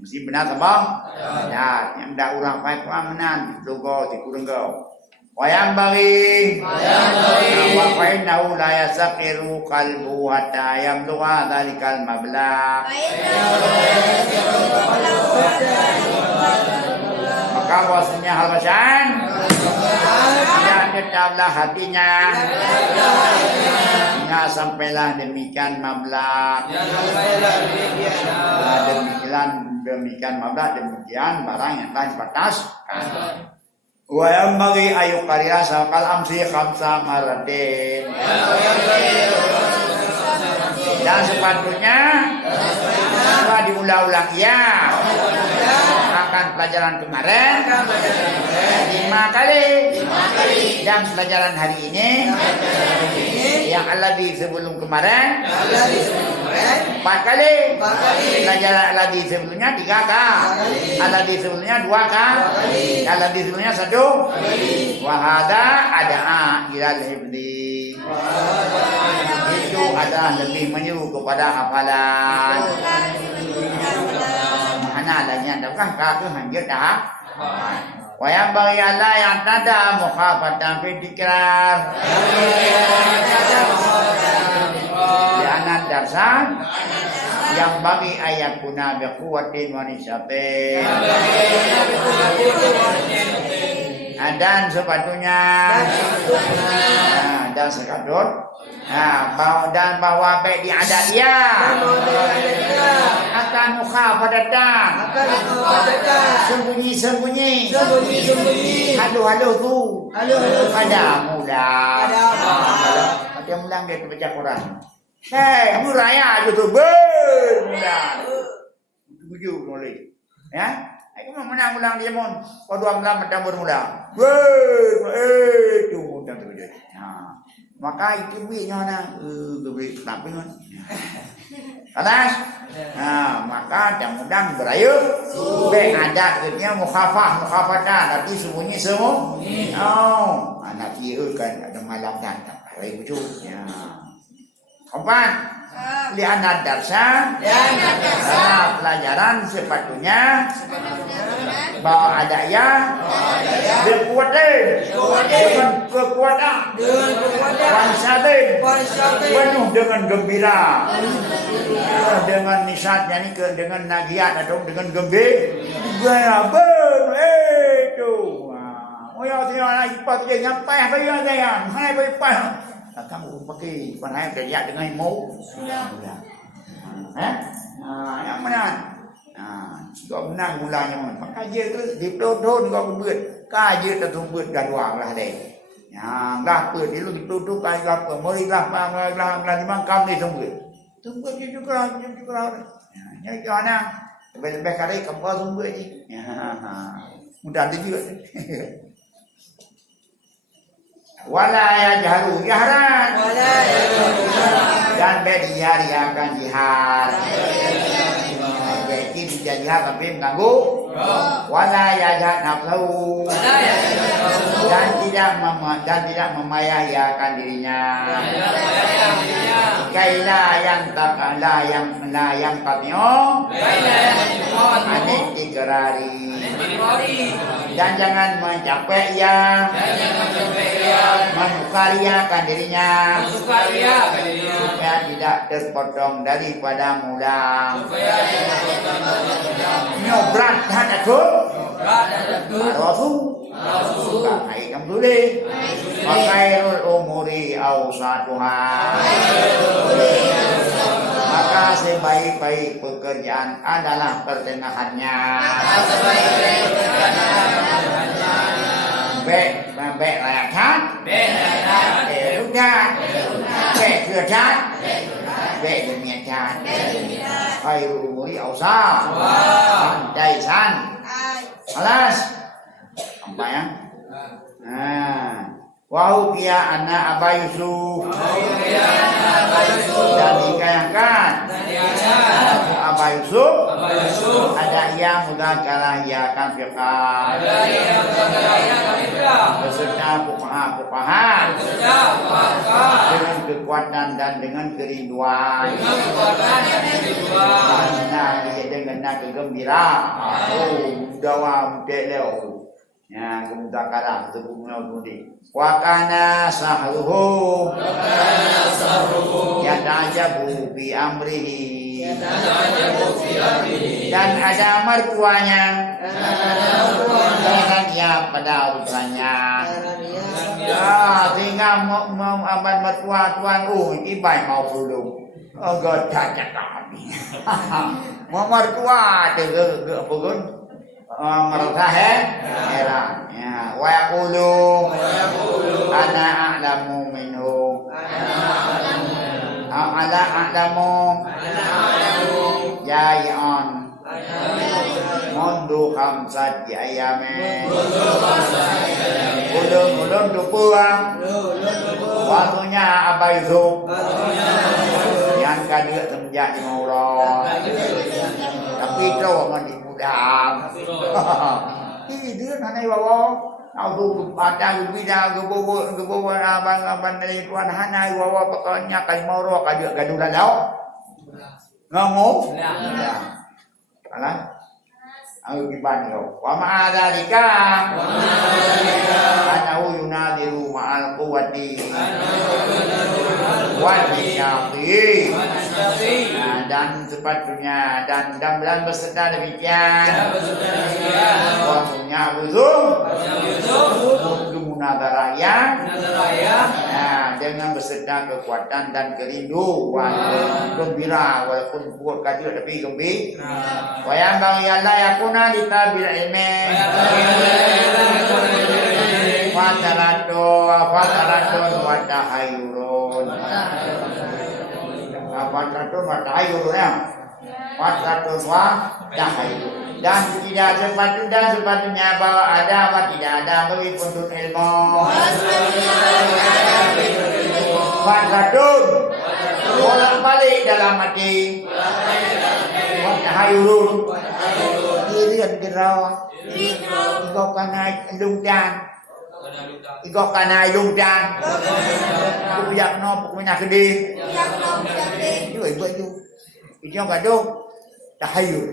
Mesti benar sabah kadar. Yang dah urang pai kuamenan logo di kurenggo. Wayang bagi wa fainau la yasaqiru qalbu hatta yamluha dzalikal mablagh. Maka bahasanya hal bacaan tidak tetaplah hatinya hingga sampailah demikian mablagh. Demikian mablagh demikian barang yang telah dibataskan. Wa yang bagi ayu karya sakal amsi khamsa maratin. Dan sepatutnya setelah diulang-ulang ya akan pelajaran kemarin 5 kali dan pelajaran hari ini yang alladhi sebelum kemarin 4 kali pelajaran alladhi sebelumnya 3 kali alladhi sebelumnya 2 kali alladhi sebelumnya 1 wahada ada'a ilal hibdi itu adalah lebih menyeru kepada hafalan. Mana adanya adakah kau hanjut dah? Wayang bagi Allah yang tada mukhafatan fi dikrar. Jangan darsan yang bagi ayat kuna biquwatin wa nisyatin. Dan sepatutnya dan sekadut dan bawa baik di adat dia akan mukhafadatan sembunyi halo tu pada mula pada mulang dia baca Quran kamu raya tu mula tujuh boleh ya. Aku mau menang dia mon. Kau dua mulang macam bermula. Tu mudah tu je. Maka itu buatnya na. Duit tapi kan. Atas. Maka jangan berayun. Baik adat kerja mukhafatan tapi sembunyi semua. Anak dia kan ada malam dan hari itu. Ya. Empat. Lianat darsa. Pelajaran sepatutnya bawa adanya berkuatan dengan kekuatan wansatin penuh dengan gembira dengan nisatnya ni dengan nagiat atau dengan gembira itu ya dia ipat dia nyampai apa ya dia hai apa kamu pakai panai kerja dengan mau yang mana kau menang mulanya maka dia tu dipelodon kau buat kaje tersebut gaduang lah deh yang dah apa dia lu dipelodon kai apa mari lah memang kami tunggu dia juga ya kan lebih kali kamu tunggu ni mudah dia juga wala ya jaharu jaharan dan dia akan jihad jadi jihad tapi mengganggu wala ya nafsu dan tidak memayahiakan dirinya kaila yang tatio anik digerari dan jangan mencapai ya menukariakan dirinya supaya tidak terpotong daripada mula nyobrat dan aku Rasul pakai kamu dulu pakai umuri awsatuha maka sebaik-baik pekerjaan adalah pertengahannya baik rakyat rudat baik kerjaan baik demikian baik umuri awsat pandai san alas apa ya? Wahyu kia anak Aba Yusuf dan dikayangkan Aba Yusuf ada yang mudah kalah ia akan firqah beserta pupahan dengan kekuatan dan dengan kerinduan dengan kegembiraan dawa beleu yang kemudian kadang sebelumnya kemudian wakana sahruhu yatajabu bi amrihi dan ada mertuanya dan dia pada urusannya sehingga mau abad mertua tuan ini baik mau dulu agak cacat kami mau mertua itu apa merasa heran ya wa yaqulu ana a'lamu minhu ana a'lamu jai'an mundu khamsat ayyamin ulun dupuang waktunya Aba Yusuf yang kadir semenjak 5 orang tapi itu orang dipudang ini dia nanai wawa aku padang bida gebo abang dari tuan hanai wawa pokoknya kai moro kadir gadulan lau ngomong ya alah aku gimana kau wa ma'adzalika ana yunadiru ma'al quwwati wa syaqi dan sepatutnya dan dalam beserta demikian waktunya Yusuf munadharaya dengan beserta kekuatan dan kerinduan gembira walaupun buat kadir tapi gembira wayang bang yalla yakuna litabil ilmi fataratun wa tahayyurun fataratun wa tahayyurun ya fataratun wa tahayyurun dan tidak sepatutnya bahwa ada apa tidak ada bagi penuntut ilmu fataratun bolak-balik dalam hati. Wa tahayurun. Dirian gerah. Igo kanai lung dan. Igo kanai lung dan. Ku yak no pok mina kedi. Ju ibu ju. Ijo gaduh tahayur.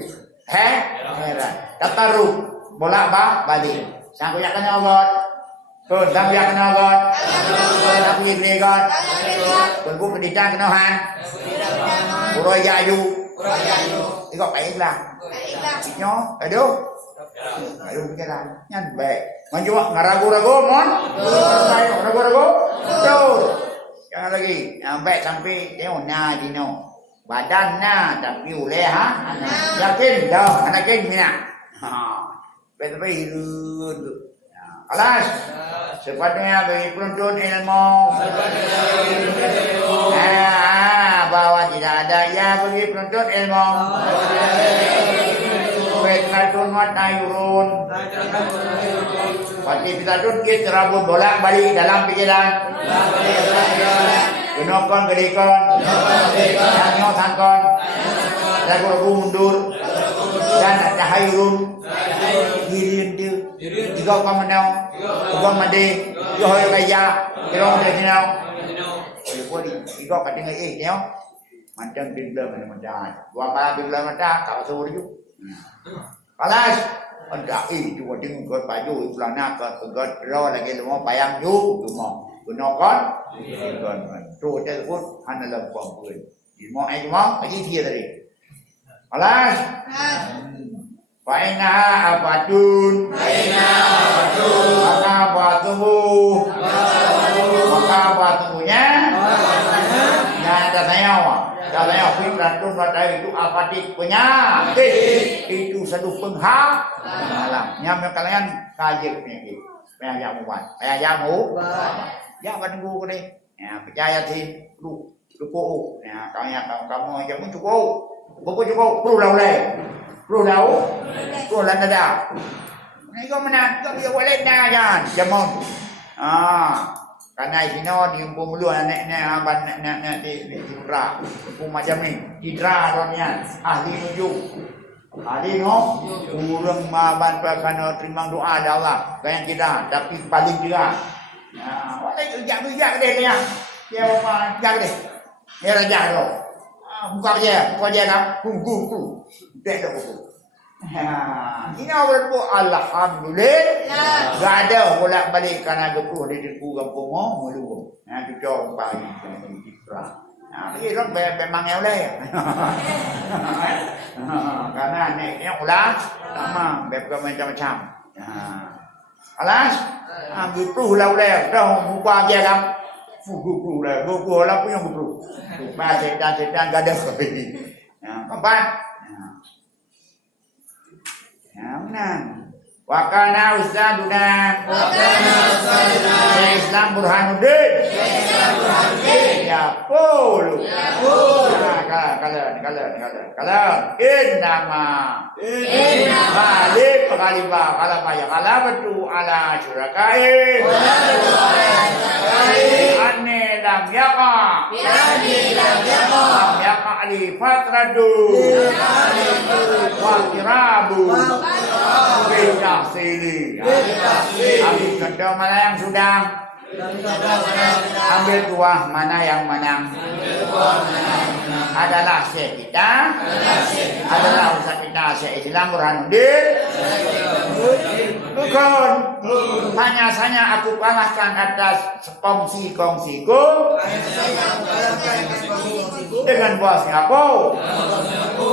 Tataru bolak-balik. Sang yak kana Allah. Tuh, sang yak kana Allah. Sang yak ni God. Ku keditan kana Han. Uroi yayu. Igo kai lah. Ijo gaduh. Ayo kita lah, nyan baik. Manjua ngaragu-ragu, mon. Ayo ragu-ragu. Tuh, jangan lagi. Yang baik sampai tengok na dino. Badan na tapi oleh ha. Yakin dah, yakin mina. Ha. Betul hidup. Alas. Sepatutnya bagi penuntut ilmu. Bahwa tidak ada ya bagi penuntut ilmu. Petratun wat ayurun. Pati petratun kita rabun bolak-balik dalam pikiran. Kenokon gedikon. Tanyo tangkon. Ragu-ragu mundur. Dan tahayurun. Dirian dia. Tiga kamanau. Tiga mandi. Tiga hoyo kaya. Tiga mandi sinau. Tiga katinga tengok. Macam bila macam. Dua malam bila macam kau suruh juga. Alas, anda itu wading kau baju pelana kau ro lagi lemo payang ju cuma gunakan tu tersebut hanya lempang pun. Lemo lagi dia tadi. Alas, faina abatun, maka batunya, dan ada sayawa. Kalau yang fikratun wadai itu apatik penyakit itu satu penghak malam. Nyamnya kalian kajik penyakit. Payah muat. Payah jamu. Ya menunggu ko ni. Ya percaya sih lu cukup. Ya kamu aja pun cukup. Buku cukup perlu lau le. Perlu lan ada. Ni kau mana kau dia boleh na kan. Jamon. Karena sino diumpul mulu anaknya abang nak di Citra. Ku macam ni. Citra orangnya ahli nujuk. Ahli no. Urang maban perkara terima doa dari Allah. Kayak kita tapi paling juga. Walai ujak deh dia. Dia apa jak deh. Dia raja lo. Buka dia kan. Ku. Dek tu. Ini awal tu alhamdulillah. Gak ada bolak-balik karena gepuh di deku kampung mulu. Tu jauh pagi kena Citra. Lagi orang memang yang lain. Karena naiknya ulang sama bebek macam-macam. Alas, gepuh lah udah. Dah buka dia kan. Gepuh lah punya gepuh. Bukan setan gak ada sekali. Kapan? Menang. Wakana ustaduna. Islam Burhanuddin. Ya puluh. Kalau innama Malik Khalifah Khalafaya Khalafatu ala syurakai Anne lam yaqa Lam yaqa li fatradu Wa kirabu Bintah sili Habis kedua mana yang sudah ambil tuah mana yang menang adalah Syekh kita adalah Ustaz kita Syekh Islam Burhanuddin bukan hanya saja aku kalahkan atas kongsi-kongsiku dengan bosnya aku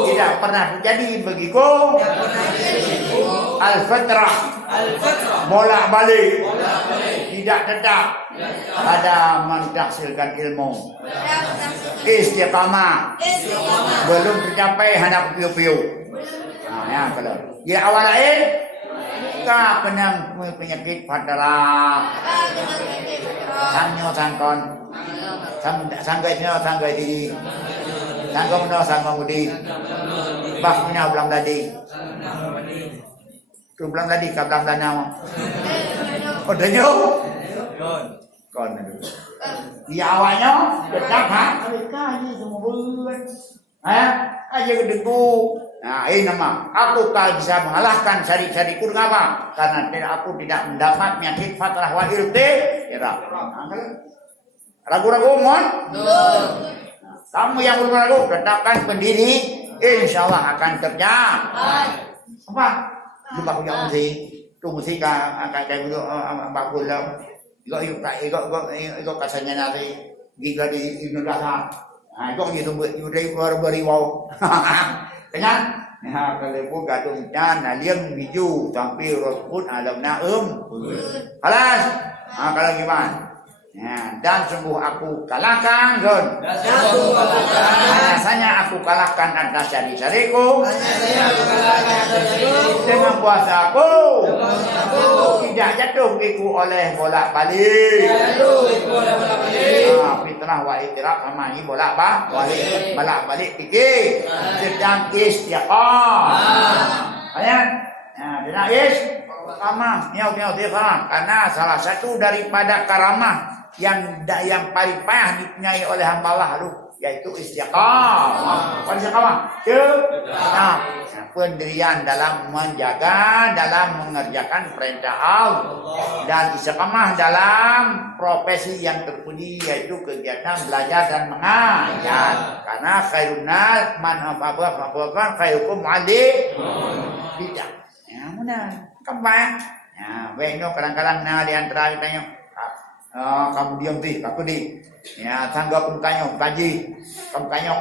tidak pernah terjadi bagiku al-fatrah bolak-balik tidak tetap pada mentahsilkan ilmu istiqamah belum tercapai hanya piu-piu. Ya kalau ya awal lain ka penang penyakit fatrah sanyo sangkon sanggai diri sangkon mudi bahnya ulang tadi tu ulang tadi ka ulang danau oh danyo Kon dulu. Di awalnya tetap mereka ini semua bulan. Aja gedegu. Nah, ini nama aku tak bisa mengalahkan sari-sariku dengan apa? Karena aku tidak mendapatnya fatrah wa irti. Ragu-ragu mon? Kamu yang belum ragu, tetapkan pendiri, insya Allah akan kerja. Apa? Lupa aku yang mesti, tu mesti akan kayak gitu, bakul lah. Iko kasanya nanti giga di Indonesia. Nah, itu gitu beriwau. Kenyang? Nah, kalau gadung dan liang biju sampai rosbun alam naum. Halas. Nah, kalau gimana? Ya, dan sungguh aku kalahkan, Gun. Biasanya aku kalahkan atas cari-cariku. Dengan puasaku. Tidak jatuh iku oleh bolak-balik. Fitrah wa itiraf sama ini bolak-balik pikir. Sedang istiqamah. Ayat. Nah, dengan karamah, karena salah satu daripada karamah yang paling payah dipunyai oleh hamba Allah yaitu istiqamah. Apa istiqamah? Nah, pendirian dalam menjaga, dalam mengerjakan perintah Allah, dan istiqamah dalam profesi yang terpuji yaitu kegiatan belajar dan mengajar. Karena khairunnas man khairukum mu'allim. Tidak. Ya, mudah. Kembang. Ya, beno kadang-kadang di antara kita tanya, kamu diam sih, aku di. Ya, tangga aku tanya, kaji. Kamu tanya,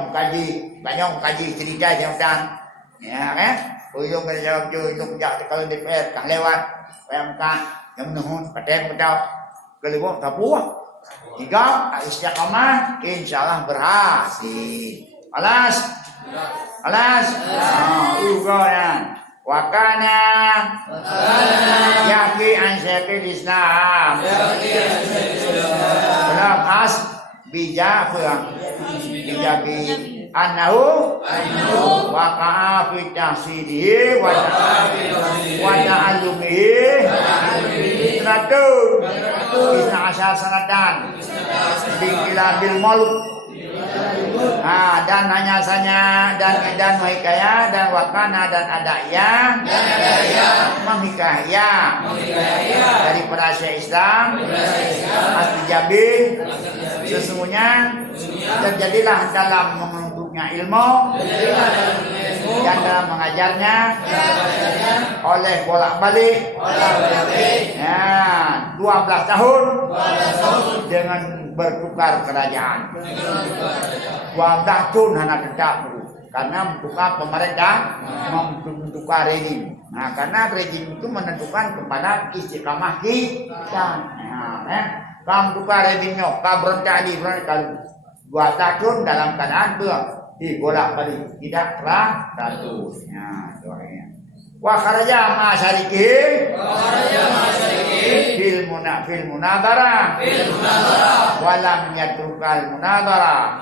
kaji cerita jangan. Ya, kan? Ujung kita jawab untuk kalau DPR kah lewat, yang menuhun, paten betul. Kalau tapuah. Jika istiqamah, insyaallah berhasil. Alas. Ugonan. Wakana yaki an syaikhil Islam dalam as bija annahu waqa'a fi tahsilihi wa ta'allumihi isna asyar sanatan bikilabil malut. Dan hanya saja dan mahikaya dan wakana dan adaya mahikaya dari Syekh Islam Asli Jabir sesungguhnya terjadilah dalam menuntutnya ilmu dan dalam mengajarnya oleh bolak-balik 12 tahun dengan bertukar kerajaan. 12 tahun hanya tetap karena membuka pemerintah membuka rezim. Nah, karena rezim itu menentukan kepada istiqamah kita. Kamu buka rezimnya, kamu berhenti kalau 2 tahun dalam keadaan bolak-balik tidak kelah satu. Ya, doanya. Wa kharaja ma syarikihi fil munadara wa lam yatrukal munadara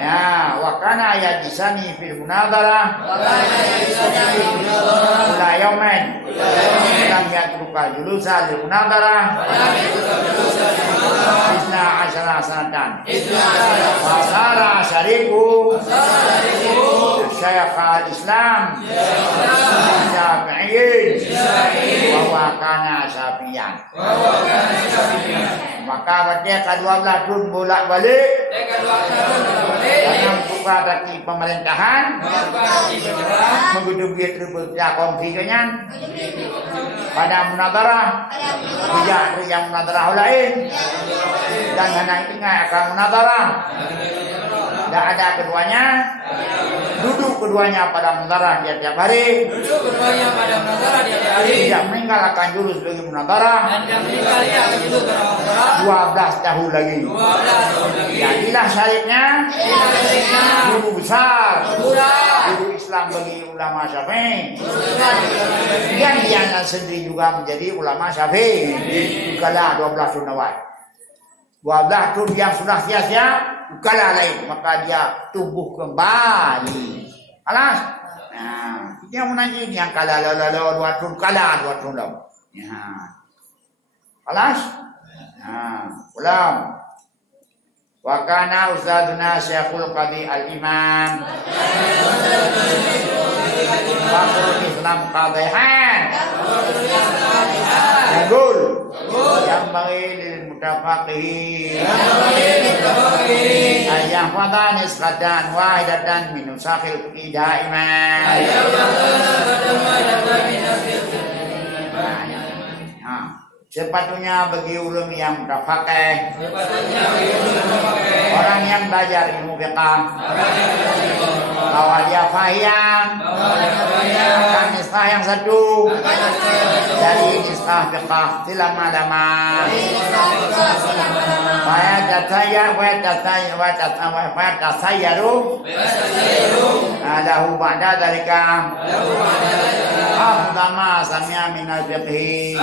ya wa kana yajisani fil munadara la yawman lam yatrukal julusa lil munadara isna asyara sanatan wa sara syariku Syekh al-Islam Syafi'i bahwa kana Syafi'an. Maka dia ke-12 tahun bolak-balik karena buka dari pemerintahan menghidupi terbeja konfliknya pada munadharah tidak yang munadharah lain dan hanya ingat akan munadharah tidak ada keduanya duduk keduanya pada munadharah di tiap hari tidak meninggalkan jurus sebagai munadharah 12 tahun lagi jadilah syariknya guru besar guru Islam bagi ulama Syafi'i dan dia sendiri juga menjadi ulama Syafi'i kala 12 tahun awal 12 tahun yang sudah sia-sia kala lain maka dia tumbuh kembali alas nah dia menangi yang kala 2 tahun kala 2 tahun ya alas Ulang. Wa kana ustaduna Syekhul Qadi Al-Imam Fakhul Islam Qadihan Yaqul yang bagi lil mutafaqihin ayah fadhan isqadan wahidatan min usakhil daiman sepatutnya bagi ulum yang mutafaqih, orang yang belajar ilmu fiqh, bahwa dia faham akan nisbah yang satu dari nisbah fiqh selama-lama. Fayatasayyaru lahu ba'da dzalika afdama sami'a minal fiqhi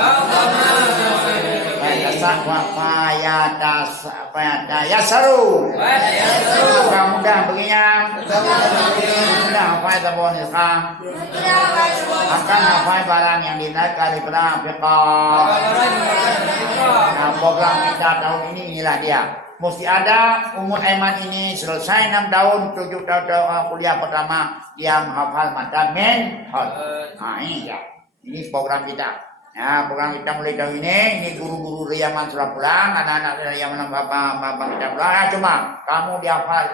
Yasaru mudah baginya mudah hafal tabun fiqh akan hafal barang yang dinaik dari perang fiqh. Nah, program kita tahun ini inilah dia. Mesti ada umur Aiman ini selesai 6 tahun 7 tahun kuliah pertama dia menghafal matan menhad. Nah ini ya, ini program kita. Ya, program kita mulai tahun ini guru-guru Riyaman sudah pulang, anak-anak Riyaman bapak sudah pulang. Ya, coba kamu dihafal.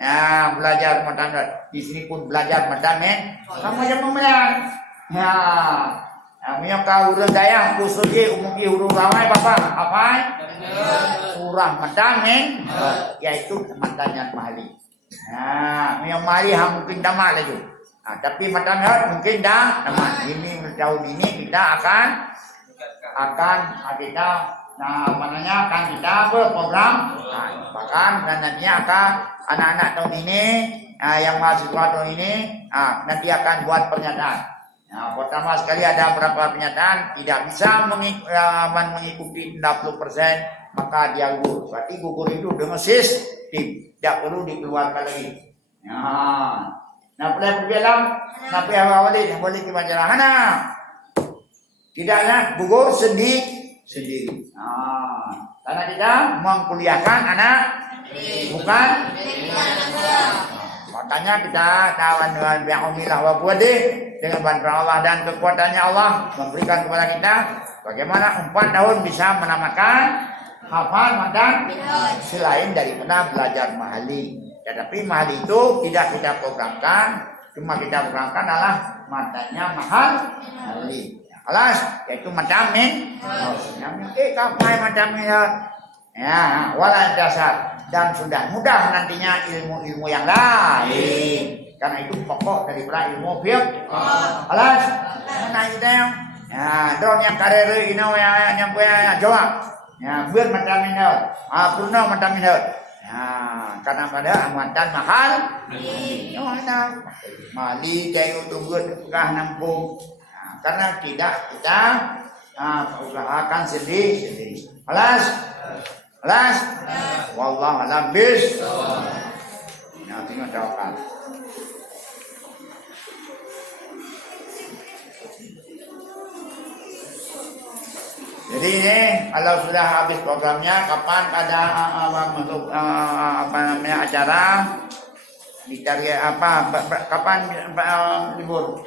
Ya, belajar matan di sini pun belajar matan kamu aja membenar. Ya, kami kau urus daya khususnya umum huruf ramai bapak apa? Surah matan yaitu matan mahali. Nah, yang mahali mungkin tamat lagi. Nah, tapi matan mungkin dah tamat. Ini tahun ini kita akan kita akan kita berprogram. Nah, bahkan dan nantinya akan anak-anak tahun ini yang mahasiswa tahun ini nanti akan buat pernyataan. Nah, pertama sekali ada beberapa pernyataan tidak bisa mengikuti 60%, maka dia gugur. Berarti gugur itu dengan sistem, tidak perlu dikeluarkan lagi. Nah, boleh bilang, tapi awal ini boleh dibaca hana. Tidaklah gugur sendiri. Karena kita mengkuliahkan anak, bukan. Makanya kita kawan dengan bi'aumilah wa quwwatih dengan bantuan Allah dan kekuatannya Allah memberikan kepada kita bagaimana 4 tahun bisa menamakan hafal matan selain daripada belajar mahali. Tetapi mahali itu tidak kita programkan, cuma kita programkan adalah matanya mahali. Kelas yaitu matan kapai matan ya wala dasar. Dan sudah mudah nantinya ilmu-ilmu yang lain. Karena itu pokok daripada ilmu fiqh. Alas, mana kita yang don yang karir ini yang punya jawab. Ya, buat macam ini. Purna macam ini. Karena pada amatan mahal. Mali jayu tunggu kah nampung. Karena tidak kita usahakan sendiri. Alas, wallahu a'lam bis. Nah, tinggal doakan. Jadi ini kalau sudah habis programnya, kapan ada masuk acara dicari kapan libur?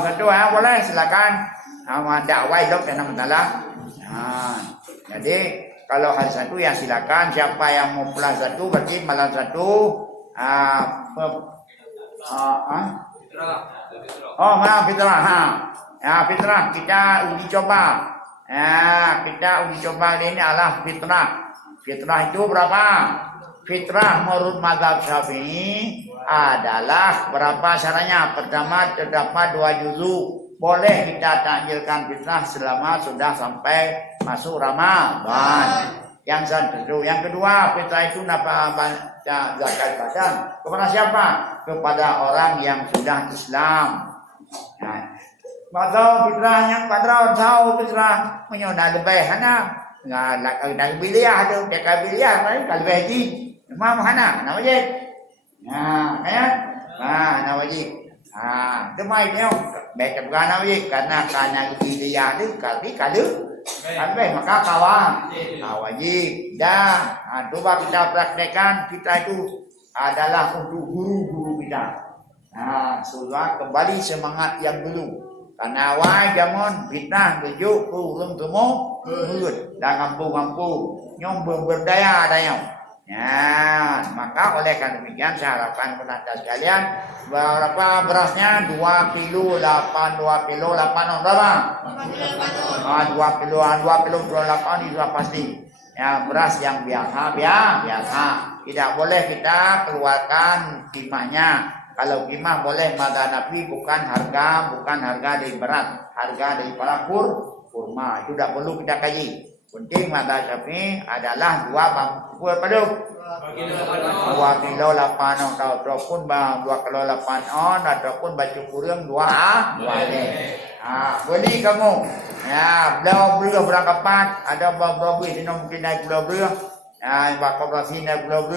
Satu boleh silakan. Dakwah dok jangan masalah. Jadi kalau hari satu ya silakan, siapa yang mau pulang satu berarti malam satu malam fitrah. Ya fitrah kita uji coba. Kita uji coba ini adalah fitrah. Fitrah itu berapa? Fitrah menurut mazhab Syafi'i adalah berapa syaratnya? Pertama terdapat 2 juzuk. Boleh kita takjilkan fitrah selama sudah sampai masuk Ramadan. Yang satu, yang kedua, fitrah itu baca zakat badan kepada siapa? Kepada orang yang sudah Islam. Maka fitrahnya pada tahu fitrah menyoda lebih hana. Nak biliah tu, dekat biliah kan lebih haji. Memang hana, nak wajib. Nak wajib. Temai dia baik bukan wajib karena biliah tu kali Habis maka kawan. Wajib. Dah. Coba kita praktekkan. Kita itu adalah untuk guru-guru kita. Sudah kembali semangat yang dulu. Karena awal zaman fitnah tujuk kurung temu mulut dan mampu nyom berdaya dayang. Ya, maka oleh karena demikian saya harapkan penonton sekalian berapa berasnya 2 kilo 8 2 kilo 8 berapa? 2 kilo 8 itu pasti. Ya, beras yang biasa. Tidak boleh kita keluarkan timahnya. Kalau timah boleh madzhab Nabi bukan harga dari beras, harga dari kurma. Itu tidak perlu kita kaji. Penting madzhab Syafi'i adalah 2 kilo 8 ataupun 2 kilo 8 on ataupun baju kurung 2 beli kamu. Ya, belau berangkapan ada belau di mungkin naik belau. Ya, bakal sini naik belau.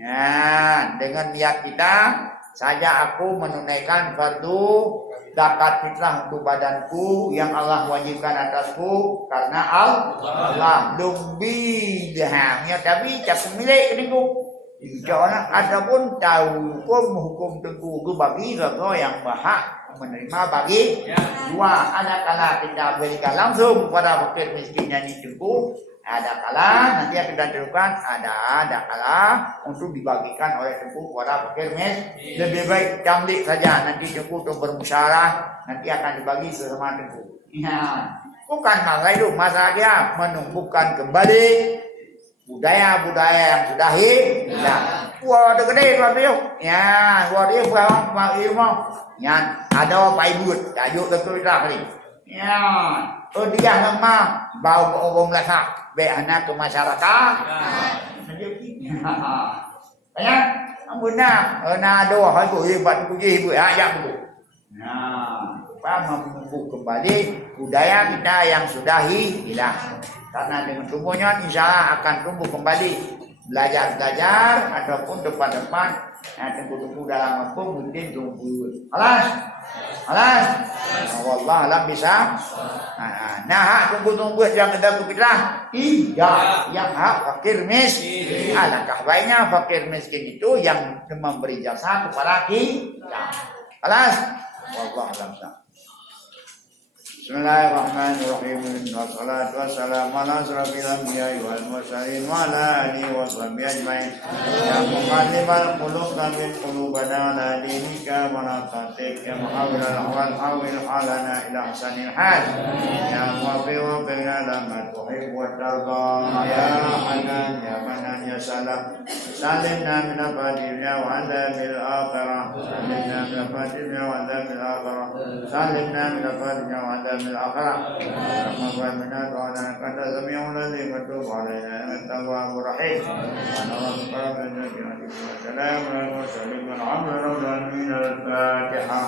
Ya, dengan niat kita saja aku menunaikan fardu zakat fitrah untuk badanku yang Allah wajibkan atasku karena Allah lebih dahangnya tapi tak milik kedengku. Jangan ada pun tahu hukum tengku itu bagi orang yang berhak menerima bagi dua. Ada kala kita berikan langsung kepada fakir miskin yang ditengku. Ada kala nanti akan ditentukan ada kala untuk dibagikan oleh tengku kepada fakir miskin. Lebih baik camlik saja nanti tengku untuk bermusyawarah nanti akan dibagi sesama tengku. Ya, bukan masalah itu, masalahnya menumbuhkan kembali budaya-budaya yang sudah hilang. Wah, ada gede tuan tu. Ya, wah dia berapa Pak Ilmu. Ya, ada Pak Ibu, tajuk betul dah ni. Ya, dia lemah bau orang lasak, be anak ke masyarakat. Ya, benar. Ana doa hai bu hebat puji ibu ayat bu. Nah, memupuk kembali budaya kita yang sudah hilang. Karena dengan tumbuhnya insya Allah akan tumbuh kembali belajar ataupun depan-depan tunggu dalam waktu mungkin tunggu alas wallah alam bisa nah tunggu yang ada fitrah tidak yang hak fakir miskin alangkah baiknya fakir miskin itu yang memberi jasa kepada kita alas wallah alam bisa. Bismillahirrahmanirrahim. Wassalatu wassalamu ala asrofil anbiya'i wal mursalin wa ala alihi wa sahbihi ajma'in. Ya muqallibal qulub tsabbit qulubana ala dinika wa la tatik ya muhawwilal ahwal hawwil halana ila ahsanil hal. Ya muwaffiqna lama tuhibbu wa tarda. Ya hanan ya manan ya salam. Salimna min al-fadilya wa adzabil akhirah. Salimna min al-fadilya wa adzabil akhirah. Salimna min al-fadilya wa adzabil الآخرة رحمة منا وعلى أنت سميع الذي وتوب علينا أنت التواب الرحيم أنا ربك رب العزة والسلام على المرسلين والحمد لله من الفاتحة